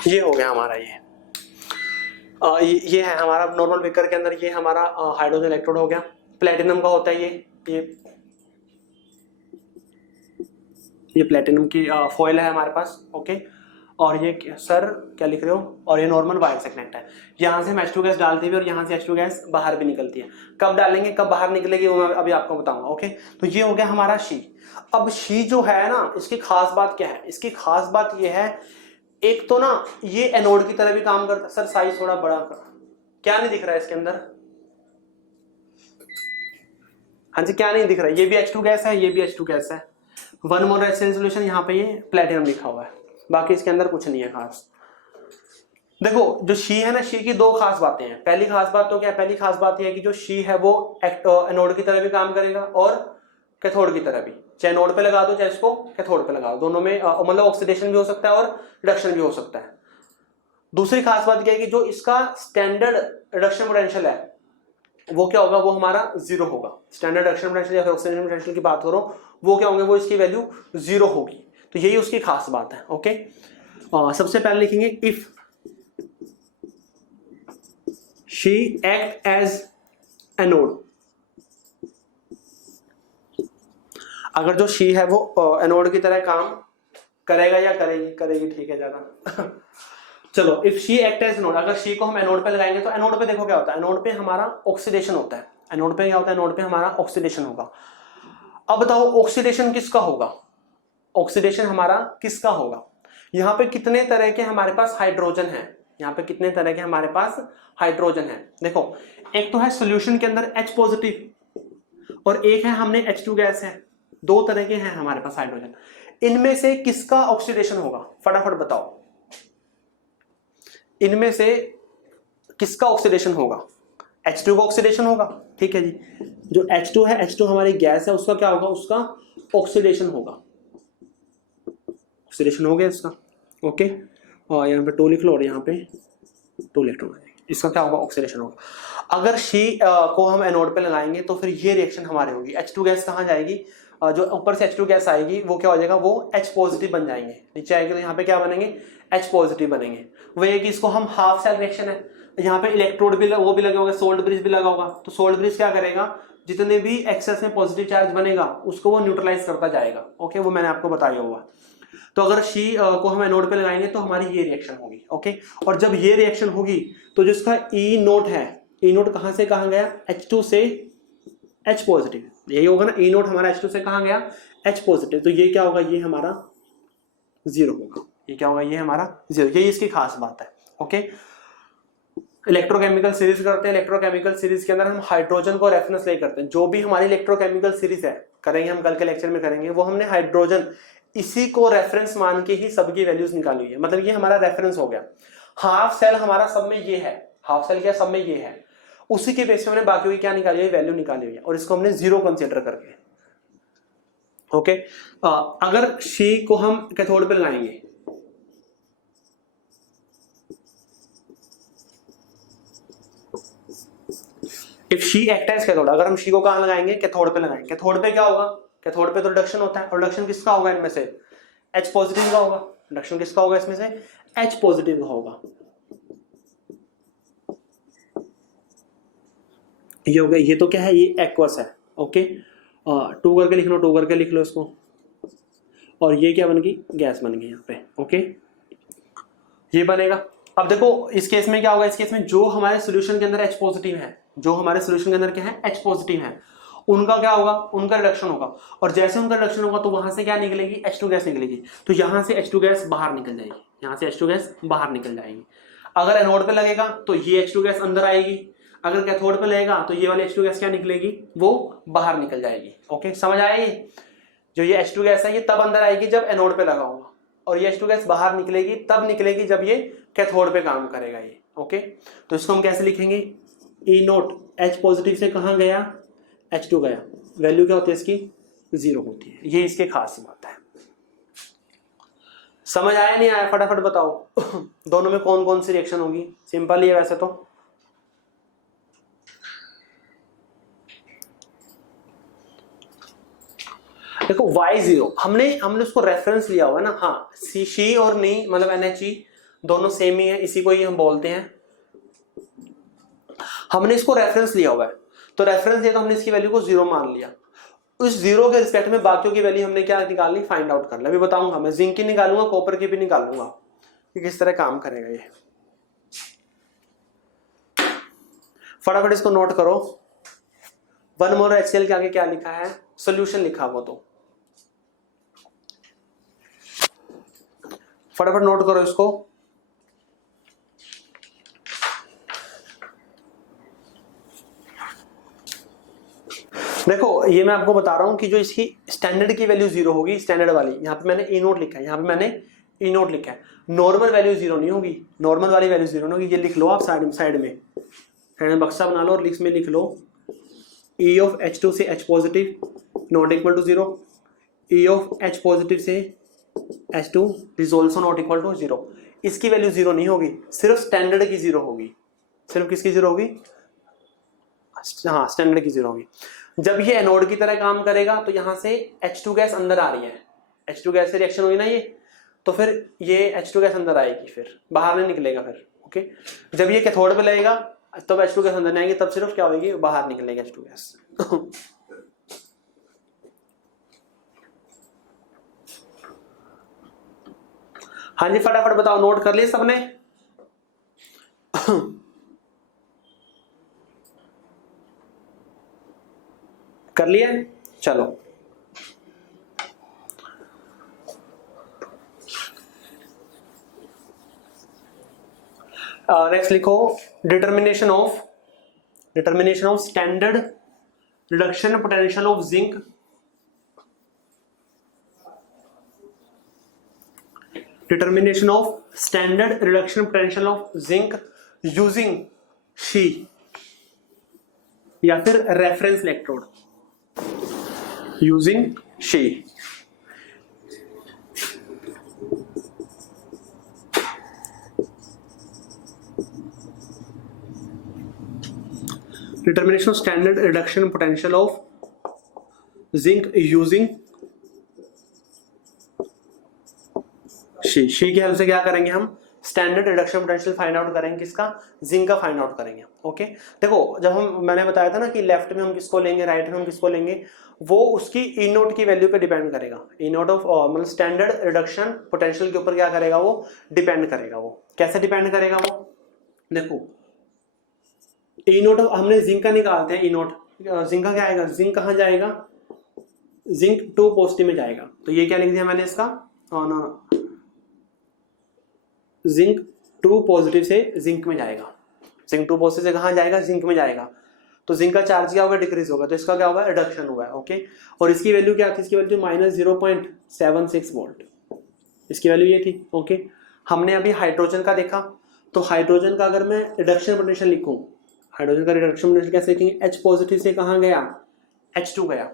ये हो गया हमारा ये है हमारा नॉर्मल बीकर के अंदर, ये हमारा हाइड्रोजन इलेक्ट्रोड हो गया। प्लेटिनम का होता है ये प्लेटिनम की फॉइल है हमारे पास, ओके। और ये सर क्या लिख रहे हो, और ये नॉर्मल वायर से कनेक्ट है। यहाँ से हम H2 गैस डालते हैं और यहाँ से H2 गैस बाहर भी निकलती है। कब डालेंगे, कब बाहर निकलेगी, वो मैं अभी आपको बताऊंगा, ओके। तो ये हो गया हमारा शी। अब शी जो है ना, इसकी खास बात क्या है, इसकी खास बात ये है, एक तो ना ये एनोड की तरह भी काम करता है। सर साइज थोड़ा बड़ा कर, क्या नहीं दिख रहा है इसके अंदर, हाँ जी क्या नहीं दिख रहा है, ये भी H2 गैस है, ये भी H2 गैस है। 1 मोल HCl सॉल्यूशन, यहाँ पे ये प्लेटिनम लिखा हुआ है, बाकी इसके अंदर कुछ नहीं है खास। देखो जो शी है ना, शी की दो खास बातें हैं। पहली खास बात तो क्या है, पहली खास बात यह है कि जो शी है वो एनोड की तरह भी काम करेगा और कैथोड की तरह भी। चाहे नोड पे लगा दो चाहे इसको कैथोड पे लगा दो, दोनों में मतलब ऑक्सीडेशन भी हो सकता है और रिडक्शन भी हो सकता है। दूसरी खास बात क्या है कि जो इसका स्टैंडर्ड रिडक्शन पोटेंशियल है वो क्या होगा, वो हमारा 0 होगा। स्टैंडर्ड रिडक्शन पोटेंशियल या फिर ऑक्सीडेशन पोटेंशियल की बात करो, वो क्या होंगे, वो इसकी वैल्यू 0 होगी। तो यही उसकी खास बात है, ओके। सबसे पहले लिखेंगे if SHE act as anode, अगर जो शी है वो एनोड की तरह काम करेगा या करेगी ठीक है ज्यादा चलो, if SHE act as anode, अगर शी को हम एनोड पे लगाएंगे तो एनोड पे देखो क्या होता है, एनोड पे हमारा ऑक्सीडेशन होता है। एनोड पे क्या होता है, एनोड पे हमारा ऑक्सीडेशन होगा। अब बताओ ऑक्सीडेशन किसका होगा, ऑक्सीडेशन हमारा किसका होगा। यहाँ पे कितने तरह के हमारे पास हाइड्रोजन है, यहाँ पे कितने तरह के हमारे पास हाइड्रोजन है। देखो एक तो है सॉल्यूशन के अंदर H पॉजिटिव और एक है हमने H2 गैस है, दो तरह के हैं हमारे पास हाइड्रोजन। इनमें से किसका ऑक्सीडेशन होगा, फटाफट बताओ, इनमें से किसका ऑक्सीडेशन होगा। H2 का ऑक्सीडेशन होगा, ठीक है जी। जो H2 है, H2 हमारी गैस है, उसका क्या होगा, उसका ऑक्सीडेशन होगा। ऑक्सीडेशन हो गया इसका, ओके। और यहाँ पे 2 लिख लो और यहाँ पे 2 इलेक्ट्रॉन आएंगे, इसका क्या होगा, ऑक्सीडेशन होगा। अगर शी को हम एनोड पे लगाएंगे तो फिर ये रिएक्शन हमारी होगी। H2 गैस कहाँ जाएगी, जो ऊपर से H2 गैस आएगी वो क्या हो जाएगा, वो H पॉजिटिव बन जाएंगे। नीचे आएगी तो यहाँ पे क्या बनेंगे, H पॉजिटिव बनेंगे। वो ये कि इसको हम हाफ सेल रिएक्शन है, यहाँ पे इलेक्ट्रोड भी वो भी लगा होगा, सोल्ट ब्रिज भी लगा होगा। तो सोल्ट ब्रिज क्या करेगा, जितने भी एक्सेस में पॉजिटिव चार्ज बनेगा उसको वो न्यूट्रलाइज करता जाएगा, ओके। वो मैंने आपको बताया हुआ। तो अगर शी को हम एनोड पे लगाएंगे तो हमारी ये रिएक्शन होगी, ओके। और जब ये रिएक्शन होगी तो जो इसका ई नोट है, ई नोट कहां से कहां गया, H2 से H पॉजिटिव, यही होगा ना। ई नोट हमारा H2 से कहां गया, H पॉजिटिव। तो ये क्या होगा, ये हमारा 0 होगा। ये क्या होगा, ये हमारा 0। यही इसकी खास बात है, ओके। इलेक्ट्रोकेमिकल सीरीज करते हैं, इलेक्ट्रोकेमिकल सीरीज के अंदर हम हाइड्रोजन को रेफरेंस ले करते हैं। जो भी हमारी इलेक्ट्रोकेमिकल सीरीज है, करेंगे हम कल के लेक्चर में करेंगे, वो हमने हाइड्रोजन इसी को रेफरेंस मान के ही सबकी वैल्यूज निकाली हुई है। मतलब ये हमारा रेफरेंस हो गया। हाफ सेल हमारा सब में ये है, हाफ सेल क्या सब में ये है, उसी के बेस पे हमने बाकी हुई क्या निकाली हुई, वैल्यू निकाली हुई है, और इसको हमने 0 कंसीडर करके, ओके। अगर शी को हम कैथोड पे लगाएंगे, if SHE act as cathode, अगर हम शी को कहां लगाएंगे, कैथोड पे लगाएंगे। कैथोड पे क्या होगा, कैथोड पे तो रिडक्शन होता है, और रिडक्शन किसका होगा, इनमें से H पॉजिटिव का होगा। रिडक्शन किसका होगा, इसमें से H पॉजिटिव का होगा। ये हो गया, ये तो क्या है, ये एक्वस है, ओके। 2 करके लिख लो, 2 करके लिख लो इसको। और ये क्या बन गई, गैस बन गई यहाँ पे, ओके। ये बनेगा। अब देखो इस केस में क्या होगा, इस केस में जो हमारे सोल्यूशन के अंदर H पॉजिटिव है, जो हमारे सोल्यूशन के अंदर क्या है, H पॉजिटिव है, उनका क्या होगा, उनका रिडक्शन होगा। और जैसे उनका रिडक्शन होगा तो वहां से क्या निकलेगी, H2 गैस निकलेगी। तो यहां से H2 गैस बाहर निकल जाएगी, यहां से H2 गैस बाहर निकल जाएगी। अगर एनोड पे लगेगा तो ये H2 गैस अंदर आएगी, अगर कैथोड पे लगेगा तो ये वाली H2 गैस क्या निकलेगी, वो बाहर निकल जाएगी, ओके। समझ आएगी, जो ये H2 गैस है ये तब अंदर आएगी जब एनोड पे लगा होगा, और ये H2 गैस बाहर निकलेगी तब निकलेगी जब ये कैथोड पे काम करेगा ये, ओके। तो इसको हम कैसे लिखेंगे, ई नोट H पॉजिटिव से कहां गया, H2 गया, वैल्यू क्या होती है इसकी, 0 होती है। ये इसके खास बात है। समझ आया नहीं आया फटाफट बताओ। दोनों में कौन कौन सी रिएक्शन होगी? सिंपल ही है वैसे तो। देखो Y0 हमने उसको रेफरेंस लिया हुआ है ना। हाँ शी और नी मतलब NHE दोनों सेम ही है, इसी को ही हम बोलते हैं। हमने इसको रेफरेंस लिया हुआ है, तो रेफरेंस लिया तो हमने इसकी वैल्यू को 0 मान लिया। उस 0 के रिस्पेक्ट में बाकियों की वैल्यू हमने क्या निकालनी, फाइंड आउट कर लिया। अभी बताऊंगा मैं, जिंक की निकालूंगा, कॉपर की भी निकालूंगा कि किस तरह काम करेगा ये। फटाफट इसको नोट करो। 1 मोल HCl के आगे क्या लिखा है? सोल्यूशन लिखा हुआ, तो फटाफट नोट करो इसको। देखो ये मैं आपको बता रहा हूं कि जो इसकी स्टैंडर्ड की वैल्यू 0 होगी, स्टैंडर्ड वाली, यहाँ पे मैंने ई नोट लिखा है, यहाँ पे मैंने ई नोट लिखा है। नॉर्मल वैल्यू 0 नहीं होगी, नॉर्मल वाली वैल्यू 0 नहीं होगी। ये लिख लो आप साइड में बक्सा बना लो और में लिख लो E ऑफ H2 से H positive not equal to 0, E of H positive से H2 is also not equal to 0। इसकी वैल्यू 0 नहीं होगी, सिर्फ स्टैंडर्ड की 0 होगी। सिर्फ किसकी 0 होगी? हाँ स्टैंडर्ड की 0 होगी। जब ये एनोड की तरह काम करेगा तो यहां से H2 गैस अंदर आ रही है, H2 गैस से रिएक्शन हुई ना ये, तो फिर ये H2 गैस अंदर आएगी, फिर बाहर नहीं निकलेगा फिर। ओके, जब ये कैथोड पे लगेगा तब H2 गैस अंदर नहीं आएगी, तब सिर्फ क्या होगी, बाहर निकलेगी H2 गैस। हाँ जी फटाफट बताओ, नोट कर लिए सबने? कर लिया? चलो नेक्स्ट लिखो determination of standard reduction potential of zinc using she या फिर reference electrode, using she. Determination of standard reduction potential of zinc using SHE की हेल्प से क्या करेंगे हम, standard reduction potential find out करेंगे, किसका, जिंक का फाइंड आउट करेंगे। ओके देखो जब मैंने बताया था ना कि लेफ्ट में हम किसको लेंगे, राइट में हम किसको लेंगे, वो उसकी ई नोट की वैल्यू पे डिपेंड करेगा। ई नोट ऑफ मतलब स्टैंडर्ड रिडक्शन पोटेंशियल के ऊपर क्या करेगा, वो डिपेंड करेगा। वो कैसे डिपेंड करेगा, वो देखो ई नोट हमने जिंक का निकालते हैं, ई नोट जिंक का क्या आएगा, जिंक कहाँ जाएगा, जिंक 2 पॉजिटिव में जाएगा। तो ये क्या लिख दिया मैंने इसका, जिंक 2 पॉजिटिव से जिंक में जाएगा, जिंक 2 पॉजिटिव से कहाँ जाएगा, जिंक में जाएगा। तो जिंक का चार्ज क्या होगा, डिक्रीज होगा, तो इसका क्या होगा, रिडक्शन हुआ है। ओके और इसकी वैल्यू क्या थी, इसकी वैल्यू -0.76 वोल्ट, इसकी वैल्यू ये थी। ओके हमने अभी हाइड्रोजन का देखा, तो हाइड्रोजन का अगर मैं रिडक्शन पोटेंशियल लिखूं, हाइड्रोजन का रिडक्शन पोटेंशियल कैसे लिखेंगे, H पॉजिटिव से कहाँ गया, H2 गया,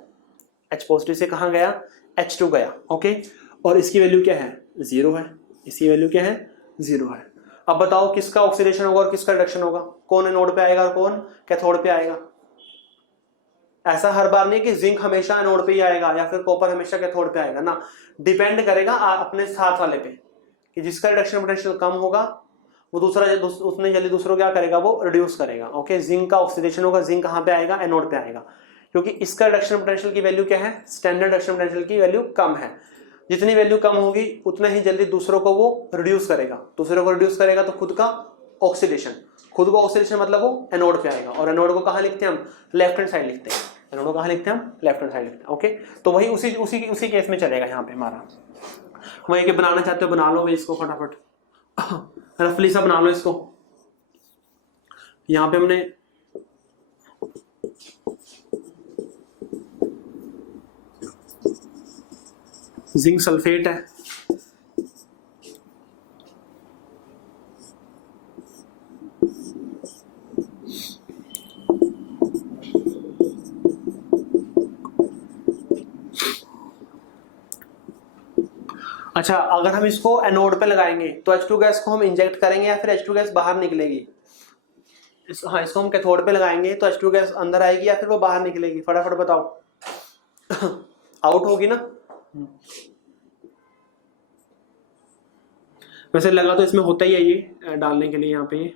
H पॉजिटिव से कहाँ गया, H2 गया। ओके और इसकी वैल्यू क्या है, 0 है, इसकी वैल्यू क्या है, 0 है। अब बताओ किसका ऑक्सीडेशन होगा और किसका रिडक्शन होगा, कौन एनोड पे आएगा और कौन कैथोड पे आएगा। ऐसा हर बार नहीं कि जिंक हमेशा एनोड पे ही आएगा या फिर कॉपर हमेशा कैथोड पे आएगा ना, डिपेंड करेगा अपने साथ वाले पे, कि जिसका रिडक्शन पोटेंशियल कम होगा वो उतने जल्दी दूसरों क्या करेगा, वो रिड्यूस करेगा। ओके जिंक का ऑक्सीडेशन होगा, जिंक कहाँ पे आएगा, एनोड पे आएगा, क्योंकि इसका रिडक्शन पोटेंशियल की वैल्यू क्या है, स्टैंडर्ड रिडक्शन पोटेंशियल की वैल्यू कम है। जितनी वैल्यू कम होगी उतना ही जल्दी दूसरों को वो रिड्यूस करेगा, दूसरों को रिड्यूस करेगा तो खुद का ऑक्सीडेशन मतलब वो एनोड पे आएगा। और एनोड को कहाँ लिखते हैं हम, लेफ्ट हैंड साइड लिखते हैं, एनोड को कहाँ लिखते हैं हम, लेफ्ट हैंड साइड लिखते हैं। ओके तो वही उसी केस में चलेगा यहाँ पे हमारा। वही के बनाना चाहते हो बना लो इसको फटाफट, रफली सा बना लो इसको। यहाँ पे हमने जिंक सल्फेट है, अच्छा, अगर हम इसको एनोड पे लगाएंगे तो H2 गैस को हम इंजेक्ट करेंगे या फिर H2 गैस बाहर निकलेगी? हाँ, इसको हम कैथोड पे लगाएंगे तो H2 गैस अंदर आएगी या फिर वो बाहर निकलेगी? फटाफट बताओ। आउट होगी ना। वैसे लगा तो इसमें होता ही है ये डालने के लिए यहाँ पे।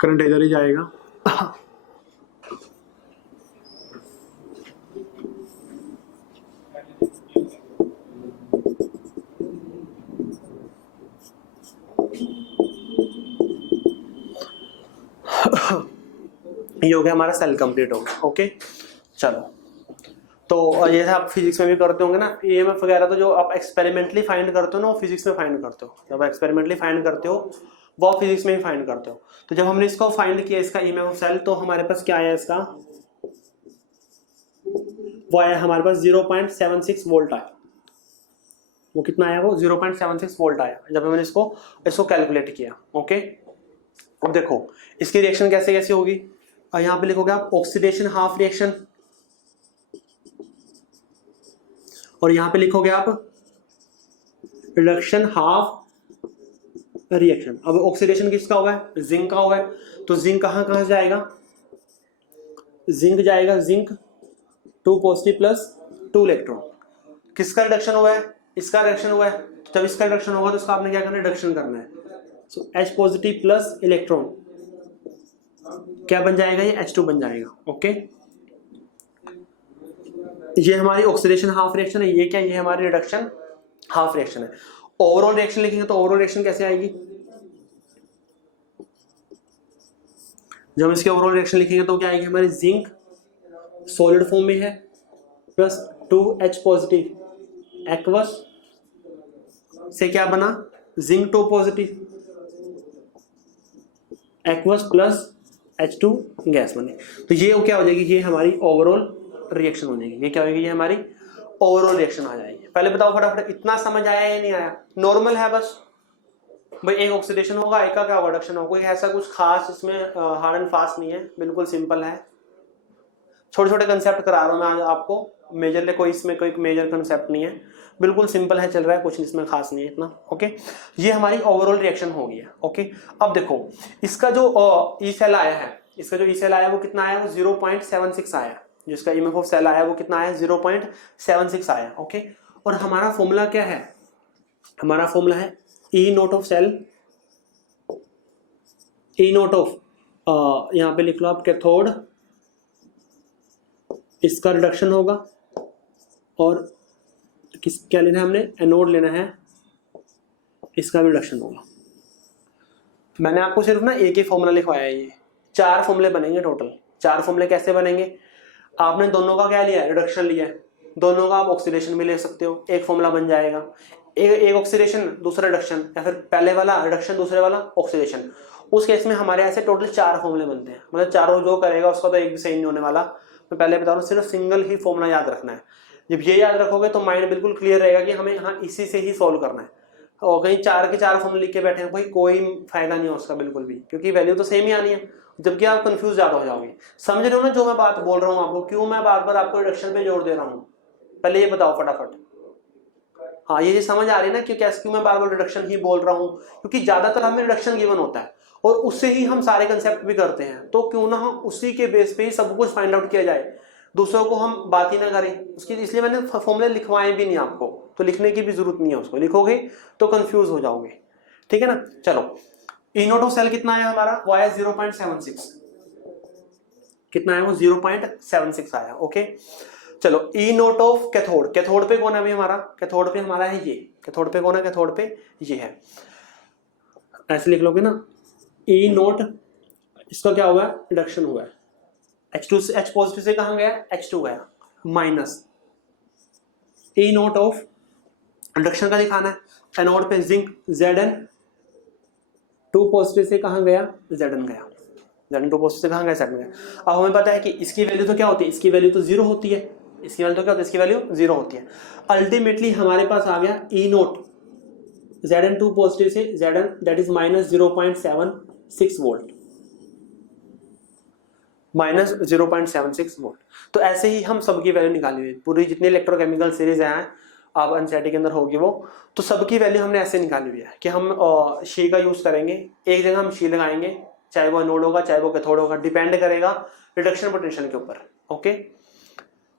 करंट इधर ही जाएगा। ये हो गया हमारा सेल कंप्लीट हो गया। ओके, चलो, तो ये आप फिजिक्स में भी करते होंगे ना ईएमएफ वगैरह, तो जो आप एक्सपेरिमेंटली फाइंड करते हो ना वो फिजिक्स में फाइंड करते हो। जब एक्सपेरिमेंटली फाइंड करते हो वो आप फिजिक्स में ही फाइंड करते हो। तो जब हमने इसको फाइंड किया इसका ईएमएफ ऑफ सेल, तो हमारे पास क्या आया इसका, वो आया हमारे पास 0.76 वोल्ट आया। वो कितना आया, वो 0.76 वोल्ट आया जब हमने इसको कैलकुलेट किया। ओके, अब देखो इसकी रिएक्शन कैसे कैसे होगी। यहाँ पे लिखोगे आप ऑक्सीडेशन हाफ रिएक्शन, और यहाँ पे लिखोगे आप रिडक्शन हाफ रिएक्शन। अब ऑक्सीडेशन किसका हुआ है, जिंक का हुआ है, तो जिंक कहाँ कहाँ जाएगा, जिंक जाएगा जिंक 2 पॉजिटिव प्लस 2 इलेक्ट्रॉन। किसका रिडक्शन हुआ है, इसका रिडक्शन हुआ है। तो जब इसका रिडक्शन होगा तो इसका आपने क्या करना है, रिडक्शन करना है। सो H पॉजिटिव प्लस इलेक्ट्रॉन क्या बन जाएगा, ये H2 बन जाएगा। ओके, ये हमारी ऑक्सीडेशन हाफ रिएक्शन है। ये क्या, ये हमारी रिडक्शन हाफ रिएक्शन है। ओवरऑल रिएक्शन लिखेंगे तो ओवरऑल रिएक्शन कैसे आएगी, जब हम इसके ओवरऑल रिएक्शन लिखेंगे तो क्या आएगी हमारी, जिंक सॉलिड फॉर्म में है प्लस 2H पॉजिटिव एक्वस से क्या बना, zinc 2 positive aqueous plus H2 gas बने। तो ये क्या हो जाएगी, ये हमारी ओवरऑल रिएक्शन हो जाएगी। ये क्या होगी, ये हमारी ओवरऑल रिएक्शन आ जाएगी। पहले बताओ फटाफट, इतना समझ आया या नहीं आया? नॉर्मल है बस भाई, एक ऑक्सीडेशन होगा, एक का क्या रिडक्शन होगा, कोई ऐसा कुछ खास इसमें हार्ड एंड फास्ट नहीं है, बिल्कुल सिंपल है। छोटे छोटे कंसेप्ट करा रहा हूँ मैं आज आपको, मेजर कोई इसमें कोई मेजर कंसेप्ट नहीं है, बिल्कुल सिंपल है, चल रहा है, कुछ इसमें खास नहीं है इतना। ओके, ये हमारी ओवरऑल रिएक्शन हो गई है। ओके, अब देखो इसका जो ई सेल आया है, इसका जो ई सेल आया वो कितना आया, वो 0.76 आया। जिसका ईएमएफ ऑफ सेल आया वो कितना आया, 0.76 आया। ओके, और हमारा फॉर्मूला क्या है, हमारा फॉर्मूला है E naught of cell, E naught of यहाँ पे लिख लो आप कैथोड, इसका रिडक्शन होगा, और किस क्या लेना है हमने, एनोड लेना है, इसका भी रिडक्शन होगा। मैंने आपको सिर्फ ना एक ही फॉर्मूला लिखवाया है, ये 4 फॉर्मूले बनेंगे टोटल। 4 फॉर्मूले कैसे बनेंगे, आपने दोनों का क्या लिया, रिडक्शन लिया है, दोनों का आप ऑक्सीडेशन भी ले सकते हो, एक फॉर्मूला बन जाएगा। एक ऑक्सीडेशन दूसरा रिडक्शन, या फिर पहले वाला रिडक्शन दूसरे वाला ऑक्सीडेशन। उस केस में हमारे ऐसे टोटल 4 फॉर्मूले बनते हैं, मतलब चारों जो करेगा उसका तो एक भी सही नहीं होने वाला। मैं पहले बता रहा हूँ, सिर्फ सिंगल ही फॉर्मूला याद रखना है। जब ये याद रखोगे तो माइंड बिल्कुल क्लियर रहेगा कि हमें हाँ इसी से ही सॉल्व करना है। और कहीं 4 के 4 फॉर्मूले लिख के बैठे हैं भाई, कोई फायदा नहीं है उसका बिल्कुल भी, क्योंकि वैल्यू तो सेम ही आनी है, जबकि आप कंफ्यूज ज्यादा हो जाओगे। समझ रहे हो ना जो मैं बात बोल रहा हूँ आपको, क्यों मैं बार बार आपको रिडक्शन पे जोर दे रहा हूँ, पहले ये बताओ फटाफट। हाँ, ये समझ आ रही है ना क्यों मैं बार बार रिडक्शन ही बोल रहा हूँ, क्योंकि ज्यादातर हमें रिडक्शन गिवन होता है और उससे ही हम सारे कंसेप्ट भी करते हैं। तो क्यों ना हम उसी के बेस पे ही सब कुछ फाइंड आउट किया जाए, दूसरों को हम बात ही ना करें उसकी। इसलिए मैंने फॉर्मूले लिखवाए भी नहीं आपको, तो लिखने की भी जरूरत नहीं है, उसको लिखोगे तो कंफ्यूज हो जाओगे। ठीक है ना, चलो ई नोट ऑफ सेल कितना आया हमारा, वो आया 0.76। कितना आया, वो 0.76 आया। ओके, चलो ई नोट ऑफ कैथोड, कैथोड पे कौन है अभी हमारा, कैथोड पे हमारा है ये, कैथोड पे कौन है, कैथोड पे ये है, ऐसे लिख लोगे ना, ई नोट, इसका क्या हुआ है, रिडक्शन हुआ है, H2 से H पॉजिटिव से कहां गया, H2 गया, minus E naught of reduction का दिखाना है, एनोड पे जिंक Zn 2 पॉजिटिव से कहां गया, Zn गया, Zn 2 पॉजिटिव से कहां गया, Zn गया। अब हमें पता है कि इसकी वैल्यू तो क्या होती है, इसकी वैल्यू तो 0 होती है, इसकी वैल्यू तो क्या होती है, इसकी वैल्यू 0 होती है। अल्टीमेटली हमारे पास आ गया ई नोट Zn2 पॉजिटिव से Zn that is -0.76 volt, -0.76 volt. तो ऐसे ही हम सबकी वैल्यू निकाली हुई, पूरी जितनी इलेक्ट्रोकेमिकल सीरीज हैं अब एनसीईआरटी के अंदर होगी वो, तो सबकी वैल्यू हमने ऐसे निकाली हुई है कि हम शी का यूज करेंगे, एक जगह हम शी लगाएंगे, चाहे वो एनोड होगा चाहे वो कैथोड होगा, डिपेंड करेगा रिडक्शन पोटेंशियल के ऊपर। ओके,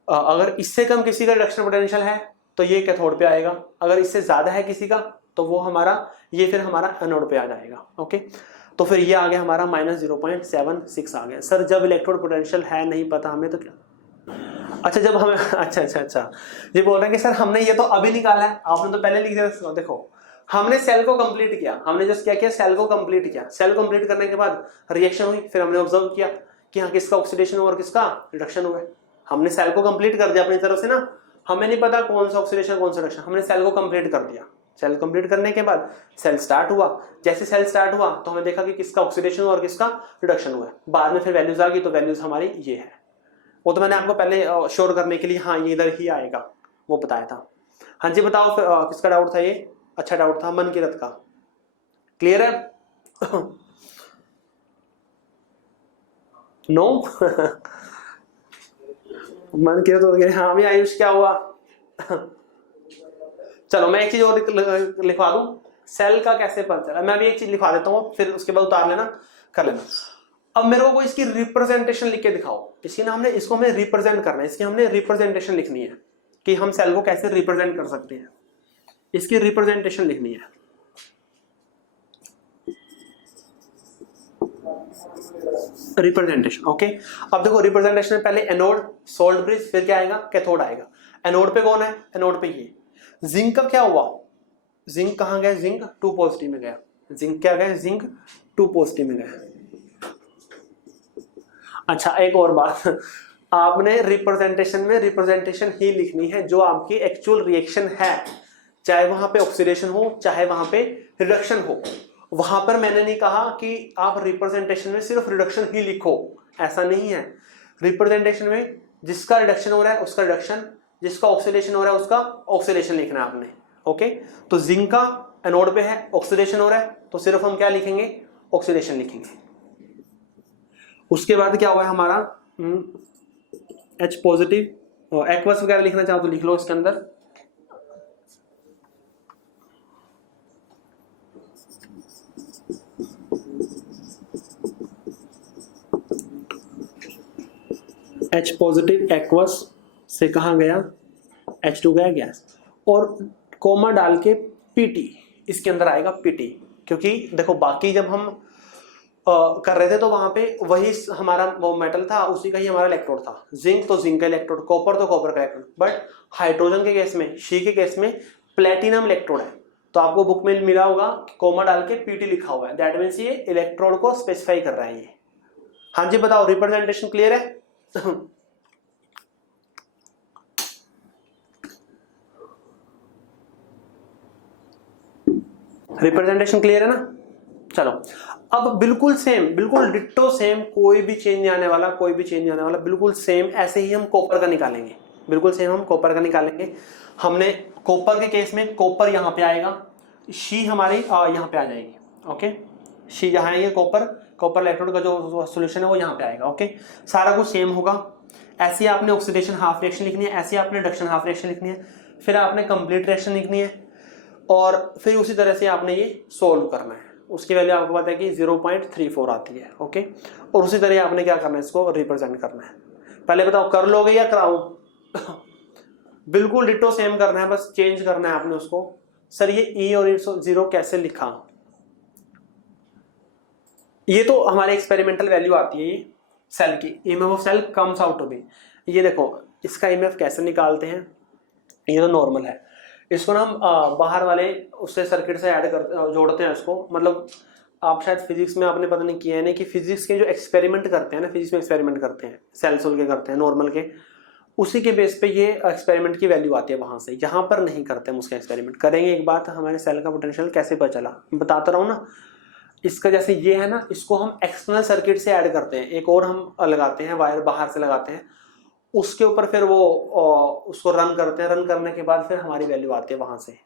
अगर इससे कम किसी का रिडक्शन पोटेंशियल है तो ये कैथोड पे आएगा, अगर इससे ज्यादा है किसी का तो वो हमारा ये फिर हमारा एनोड पे आ जाएगा। ओके, तो फिर ये आ गया हमारा -0.76 आ गया। सर जब इलेक्ट्रोड पोटेंशियल है नहीं पता हमें तो क्या, अच्छा जब हमें अच्छा ये बोल रहे हैं कि सर हमने ये तो अभी निकाला है, आपने तो पहले लिख दिया। देखो हमने सेल को कंप्लीट किया, हमने जस्ट क्या किया, सेल को कंप्लीट किया। सेल कंप्लीट करने के बाद रिएक्शन हुई, फिर हमने ऑब्जर्व किया कि हाँ किसका ऑक्सीडेशन हुआ और किसका रिडक्शन हुआ। हमने सेल को कंप्लीट कर दिया अपनी तरफ से ना, हमें नहीं पता कौन सा ऑक्सीडेशन कौन सा रिडक्शन, हमने सेल को कंप्लीट कर दिया। सेल कंप्लीट करने के बाद सेल स्टार्ट हुआ, जैसे सेल स्टार्ट हुआ तो हमें देखा कि किसका ऑक्सीडेशन हुआ और किसका रिडक्शन हुआ। बाद में फिर वैल्यूज आ गई, तो वैल्यूज हमारी ये है। वो तो मैंने आपको पहले श्योर करने के लिए हाँ ये इधर ही आएगा वो बताया था। हाँ जी बताओ फिर किसका डाउट था ये? अच्छा डाउट था मनकीरत का, क्लियर है? नो मनकीरत हो गया। हाँ भी आयुष क्या हुआ? चलो मैं एक चीज और लिखवा दूं, सेल का कैसे पता चला। मैं भी एक चीज लिखवा देता हूँ, फिर उसके बाद उतार लेना कर लेना। अब मेरे को कोई इसकी रिप्रेजेंटेशन लिख के दिखाओ, इसकी ना हमने इसको हमें रिप्रेजेंट करना है, इसकी हमने रिप्रेजेंटेशन लिखनी है कि हम सेल को कैसे रिप्रेजेंट कर सकते हैं, इसकी रिप्रेजेंटेशन लिखनी है। Representation okay. अब देखो रिप्रेजेंटेशन में पहले एनोड, सोल्ट ब्रिज, फिर क्या आएगा, कैथोड आएगा। एनोड पे कौन है? एनोड पे ये जिंक का क्या हुआ, जिंक कहां गया, जिंक 2 पॉजिटिव में गया, जिंक क्या गया, जिंक 2 पॉजिटिव में गया। अच्छा एक और बात, आपने रिप्रेजेंटेशन में रिप्रेजेंटेशन ही लिखनी है जो आपकी एक्चुअल रिएक्शन है, चाहे वहां पे ऑक्सीडेशन हो चाहे वहां पे रिडक्शन हो। वहां पर मैंने नहीं कहा कि आप रिप्रेजेंटेशन में सिर्फ रिडक्शन ही लिखो, ऐसा नहीं है। रिप्रेजेंटेशन में जिसका रिडक्शन हो रहा है उसका रिडक्शन, जिसका ऑक्सीडेशन हो रहा है उसका ऑक्सीडेशन लिखना है आपने। ओके, तो जिंक का एनोड पे है, ऑक्सीडेशन हो रहा है, तो सिर्फ हम क्या लिखेंगे, ऑक्सीडेशन लिखेंगे। उसके बाद क्या हुआ है हमारा H पॉजिटिव, एक्वस वगैरह लिखना चाहो तो लिख लो इसके अंदर। H पॉजिटिव एक्वस से कहाँ गया, H2 गया गैस, और कोमा डाल के Pt इसके अंदर आएगा Pt, क्योंकि देखो बाकी जब हम कर रहे थे तो वहां पे वही हमारा वो मेटल था, उसी का ही हमारा इलेक्ट्रोड था। जिंक तो जिंक का इलेक्ट्रोड, कॉपर तो कॉपर का इलेक्ट्रोड, बट हाइड्रोजन के केस में, शी के केस में प्लेटिनम इलेक्ट्रोड है। तो आपको बुक में मिला होगा कोमा डाल के Pt लिखा हुआ है, दैट मीन्स ये इलेक्ट्रोड को स्पेसिफाई कर रहा है ये। हाँ जी बताओ, रिप्रेजेंटेशन क्लियर है? रिप्रेजेंटेशन क्लियर है ना? चलो अब बिल्कुल सेम, बिल्कुल डिट्टो सेम, कोई भी चेंज नहीं आने वाला, कोई भी चेंज नहीं आने वाला, बिल्कुल सेम ऐसे ही हम कॉपर का निकालेंगे, बिल्कुल सेम हम कॉपर का निकालेंगे। हमने कॉपर के केस में कॉपर यहाँ पे आएगा, शी हमारी यहाँ पे आ जाएगी। ओके, शी जहाँ है ये कॉपर, कॉपर इलेक्ट्रोड का जो सोल्यूशन है वो यहाँ पे आएगा। ओके, सारा कुछ सेम होगा। ऐसे आपने ऑक्सीडेशन हाफ रिएक्शन लिखनी है, ऐसे आपने रिडक्शन हाफ रिएक्शन लिखनी है, फिर आपने कंप्लीट रिएक्शन लिखनी है, और फिर उसी तरह से आपने ये सोल्व करना है। उसकी वैल्यू आपको पता है कि 0.34 आती है। ओके, और उसी तरह आपने क्या करना है, इसको रिप्रेजेंट करना है। पहले बताओ कर लोगे या कराऊं? बिल्कुल डिट्टो सेम करना है, बस चेंज करना है आपने उसको। सर ये ई और 0 कैसे लिखा? ये तो हमारे एक्सपेरिमेंटल वैल्यू आती है ये सेल की, EMF of cell comes out to be. ये देखो इसका ईएमएफ कैसे निकालते हैं, ये तो नॉर्मल है, इसको ना हम बाहर वाले उससे सर्किट से ऐड कर जोड़ते हैं इसको। मतलब आप शायद फिजिक्स में आपने पता नहीं किया है ना कि फिजिक्स के जो एक्सपेरिमेंट करते हैं ना, फिजिक्स में एक्सपेरिमेंट करते हैं सेल सोल के करते हैं नॉर्मल के, उसी के बेस पे ये एक्सपेरिमेंट की वैल्यू आती है वहां से। यहाँ पर नहीं करते हम उसका एक्सपेरिमेंट। करेंगे एक बात, हमारे सेल का पोटेंशियल कैसे पता चला बताता रहा हूँ ना। इसका जैसे ये है ना, इसको हम एक्सटर्नल सर्किट से ऐड करते हैं, एक और हम लगाते हैं वायर बाहर से लगाते हैं, उसके ऊपर फिर वो उसको रन करते हैं। रन करने के बाद फिर हमारी वैल्यू आती है वहां से।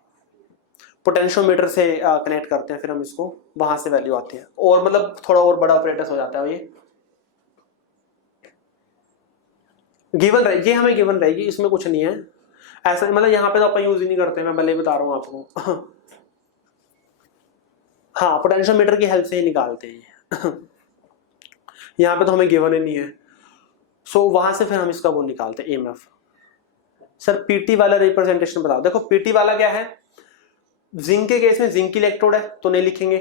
पोटेंशियोमीटर से कनेक्ट करते हैं, फिर हम इसको वहां से वैल्यू आती है, और मतलब थोड़ा और बड़ा ऑपरेटर्स हो जाता है। ये गिवन रहेगी, हमें गिवन रहेगी, इसमें कुछ नहीं है ऐसा, मतलब यहाँ पे तो अपन यूज ही नहीं करते, मैं भले ही बता रहा हूँ आपको। हाँ, पोटेंशियोमीटर की हेल्प से ही निकालते हैं। यहाँ पे तो हमें गिवन ही नहीं है, सो वहां से फिर हम इसका वो निकालते हैं EMF। सर पीटी वाला रिप्रेजेंटेशन बताओ। देखो पीटी वाला क्या है, जिंक के केस में जिंक की इलेक्ट्रोड है तो नहीं लिखेंगे,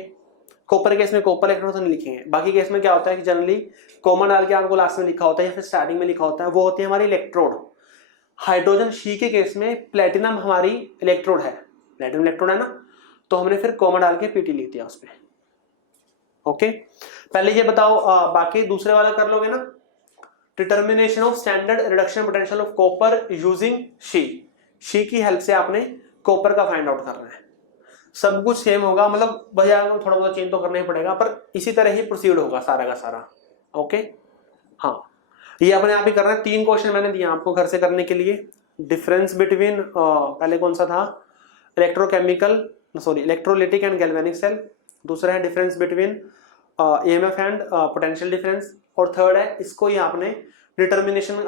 कॉपर केस में कॉपर इलेक्ट्रोड तो नहीं लिखेंगे। बाकी केस में क्या होता है कि जनरली कॉमन डाल के आपको लास्ट में लिखा होता है या फिर स्टार्टिंग में लिखा होता है, वो होती है हमारी इलेक्ट्रोड। हाइड्रोजन शी के केस में प्लेटिनम हमारी इलेक्ट्रोड है, प्लेटिनम इलेक्ट्रोड है ना, तो हमने फिर कॉमन डाल के पीटी लिख दिया उस पर। ओके, पहले ये बताओ, बाकी दूसरे वाला कर लोगे ना, determination of standard reduction potential of copper using SHE की हेल्प से आपने कॉपर का फाइंड आउट करना है। सब कुछ सेम होगा, मतलब भैया थोड़ा बहुत चेंज तो करना ही पड़ेगा, पर इसी तरह ही प्रोसीड होगा सारा का सारा। ओके, हाँ, ये अपने आप ही करना है। 3 क्वेश्चन मैंने दिया आपको घर से करने के लिए। डिफरेंस बिटवीन पहले कौन सा था, इलेक्ट्रोलिटिक एंड गैल्वेनिक सेल। दूसरा है difference between EMF and potential difference, और थर्ड है इसको ही आपने डिटर्मिनेशन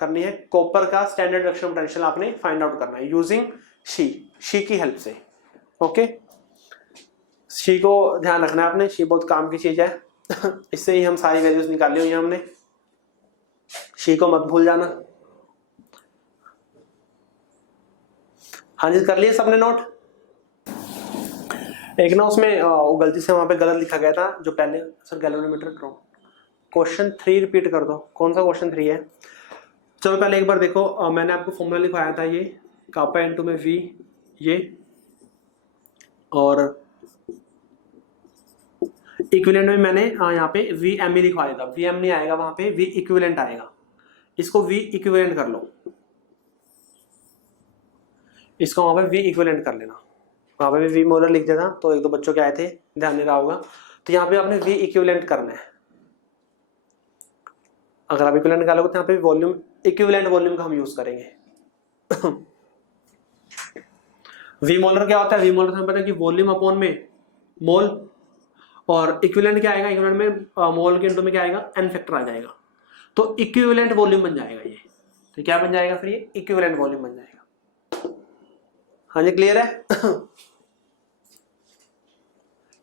करनी है, कॉपर का स्टैंडर्ड रिडक्शन पोटेंशियल आपने फाइंड आउट करना है यूजिंग शी की हेल्प से। ओके, शी को ध्यान रखना है आपने, शी बहुत काम की चीज है। इससे ही हम सारी वैल्यूज निकाली हुई है हमने, शी को मत भूल जाना। हाँ जी, कर लिए सबने नोट। एक ना उसमें गलती से वहां पे गलत लिखा गया था जो पहले, सर गैल्वेनोमीटर करो, क्वेश्चन 3 रिपीट कर दो। कौन सा क्वेश्चन 3 है? चलो पहले एक बार देखो, मैंने आपको फॉर्मूला लिखवाया था, ये कापा इनटू में V, ये, और इक्विवेलेंट में मैंने यहाँ पे VME लिखवा दिया था। VM नहीं आएगा वहां पे, V इक्विवेलेंट आएगा। इसको V इक्विवेलेंट कर लो, इसको वहां पे V इक्विवेलेंट कर लेना। वहां पे भी V मोलर लिख देना, तो एक दो बच्चों के आए थे, ध्यान नहीं रहा होगा। तो यहाँ पे आपने V इक्विवेलेंट करना है। अगर आप इक्विवेलेंट निकालोगे तो यहाँ पे वॉल्यूम, इक्विवेलेंट वॉल्यूम का हम यूज करेंगे। V मोलर क्या होता है? V मोलर हमें पता है कि वॉल्यूम अपॉन में मोल, और इक्विवेलेंट क्या आएगा, इक्विवेलेंट में मोल के इनटू में क्या आएगा, n फैक्टर आ जाएगा, तो इक्विवेलेंट वॉल्यूम बन जाएगा ये। तो क्या बन जाएगा फिर, ये इक्विवेलेंट वॉल्यूम बन जाएगा। हाँ जी, क्लियर है?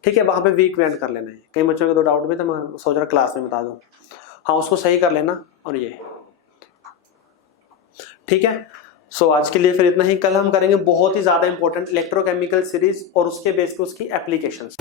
ठीक है, वहां पे V इक्विवेलेंट कर लेना है। कई बच्चों के दो डाउट भी, तो मैं सोच रहा क्लास में बता दूं। हाँ, उसको सही कर लेना। और ये ठीक है। सो आज के लिए फिर इतना ही। कल हम करेंगे बहुत ही ज्यादा इंपॉर्टेंट इलेक्ट्रोकेमिकल सीरीज और उसके बेस पे उसकी एप्लीकेशंस।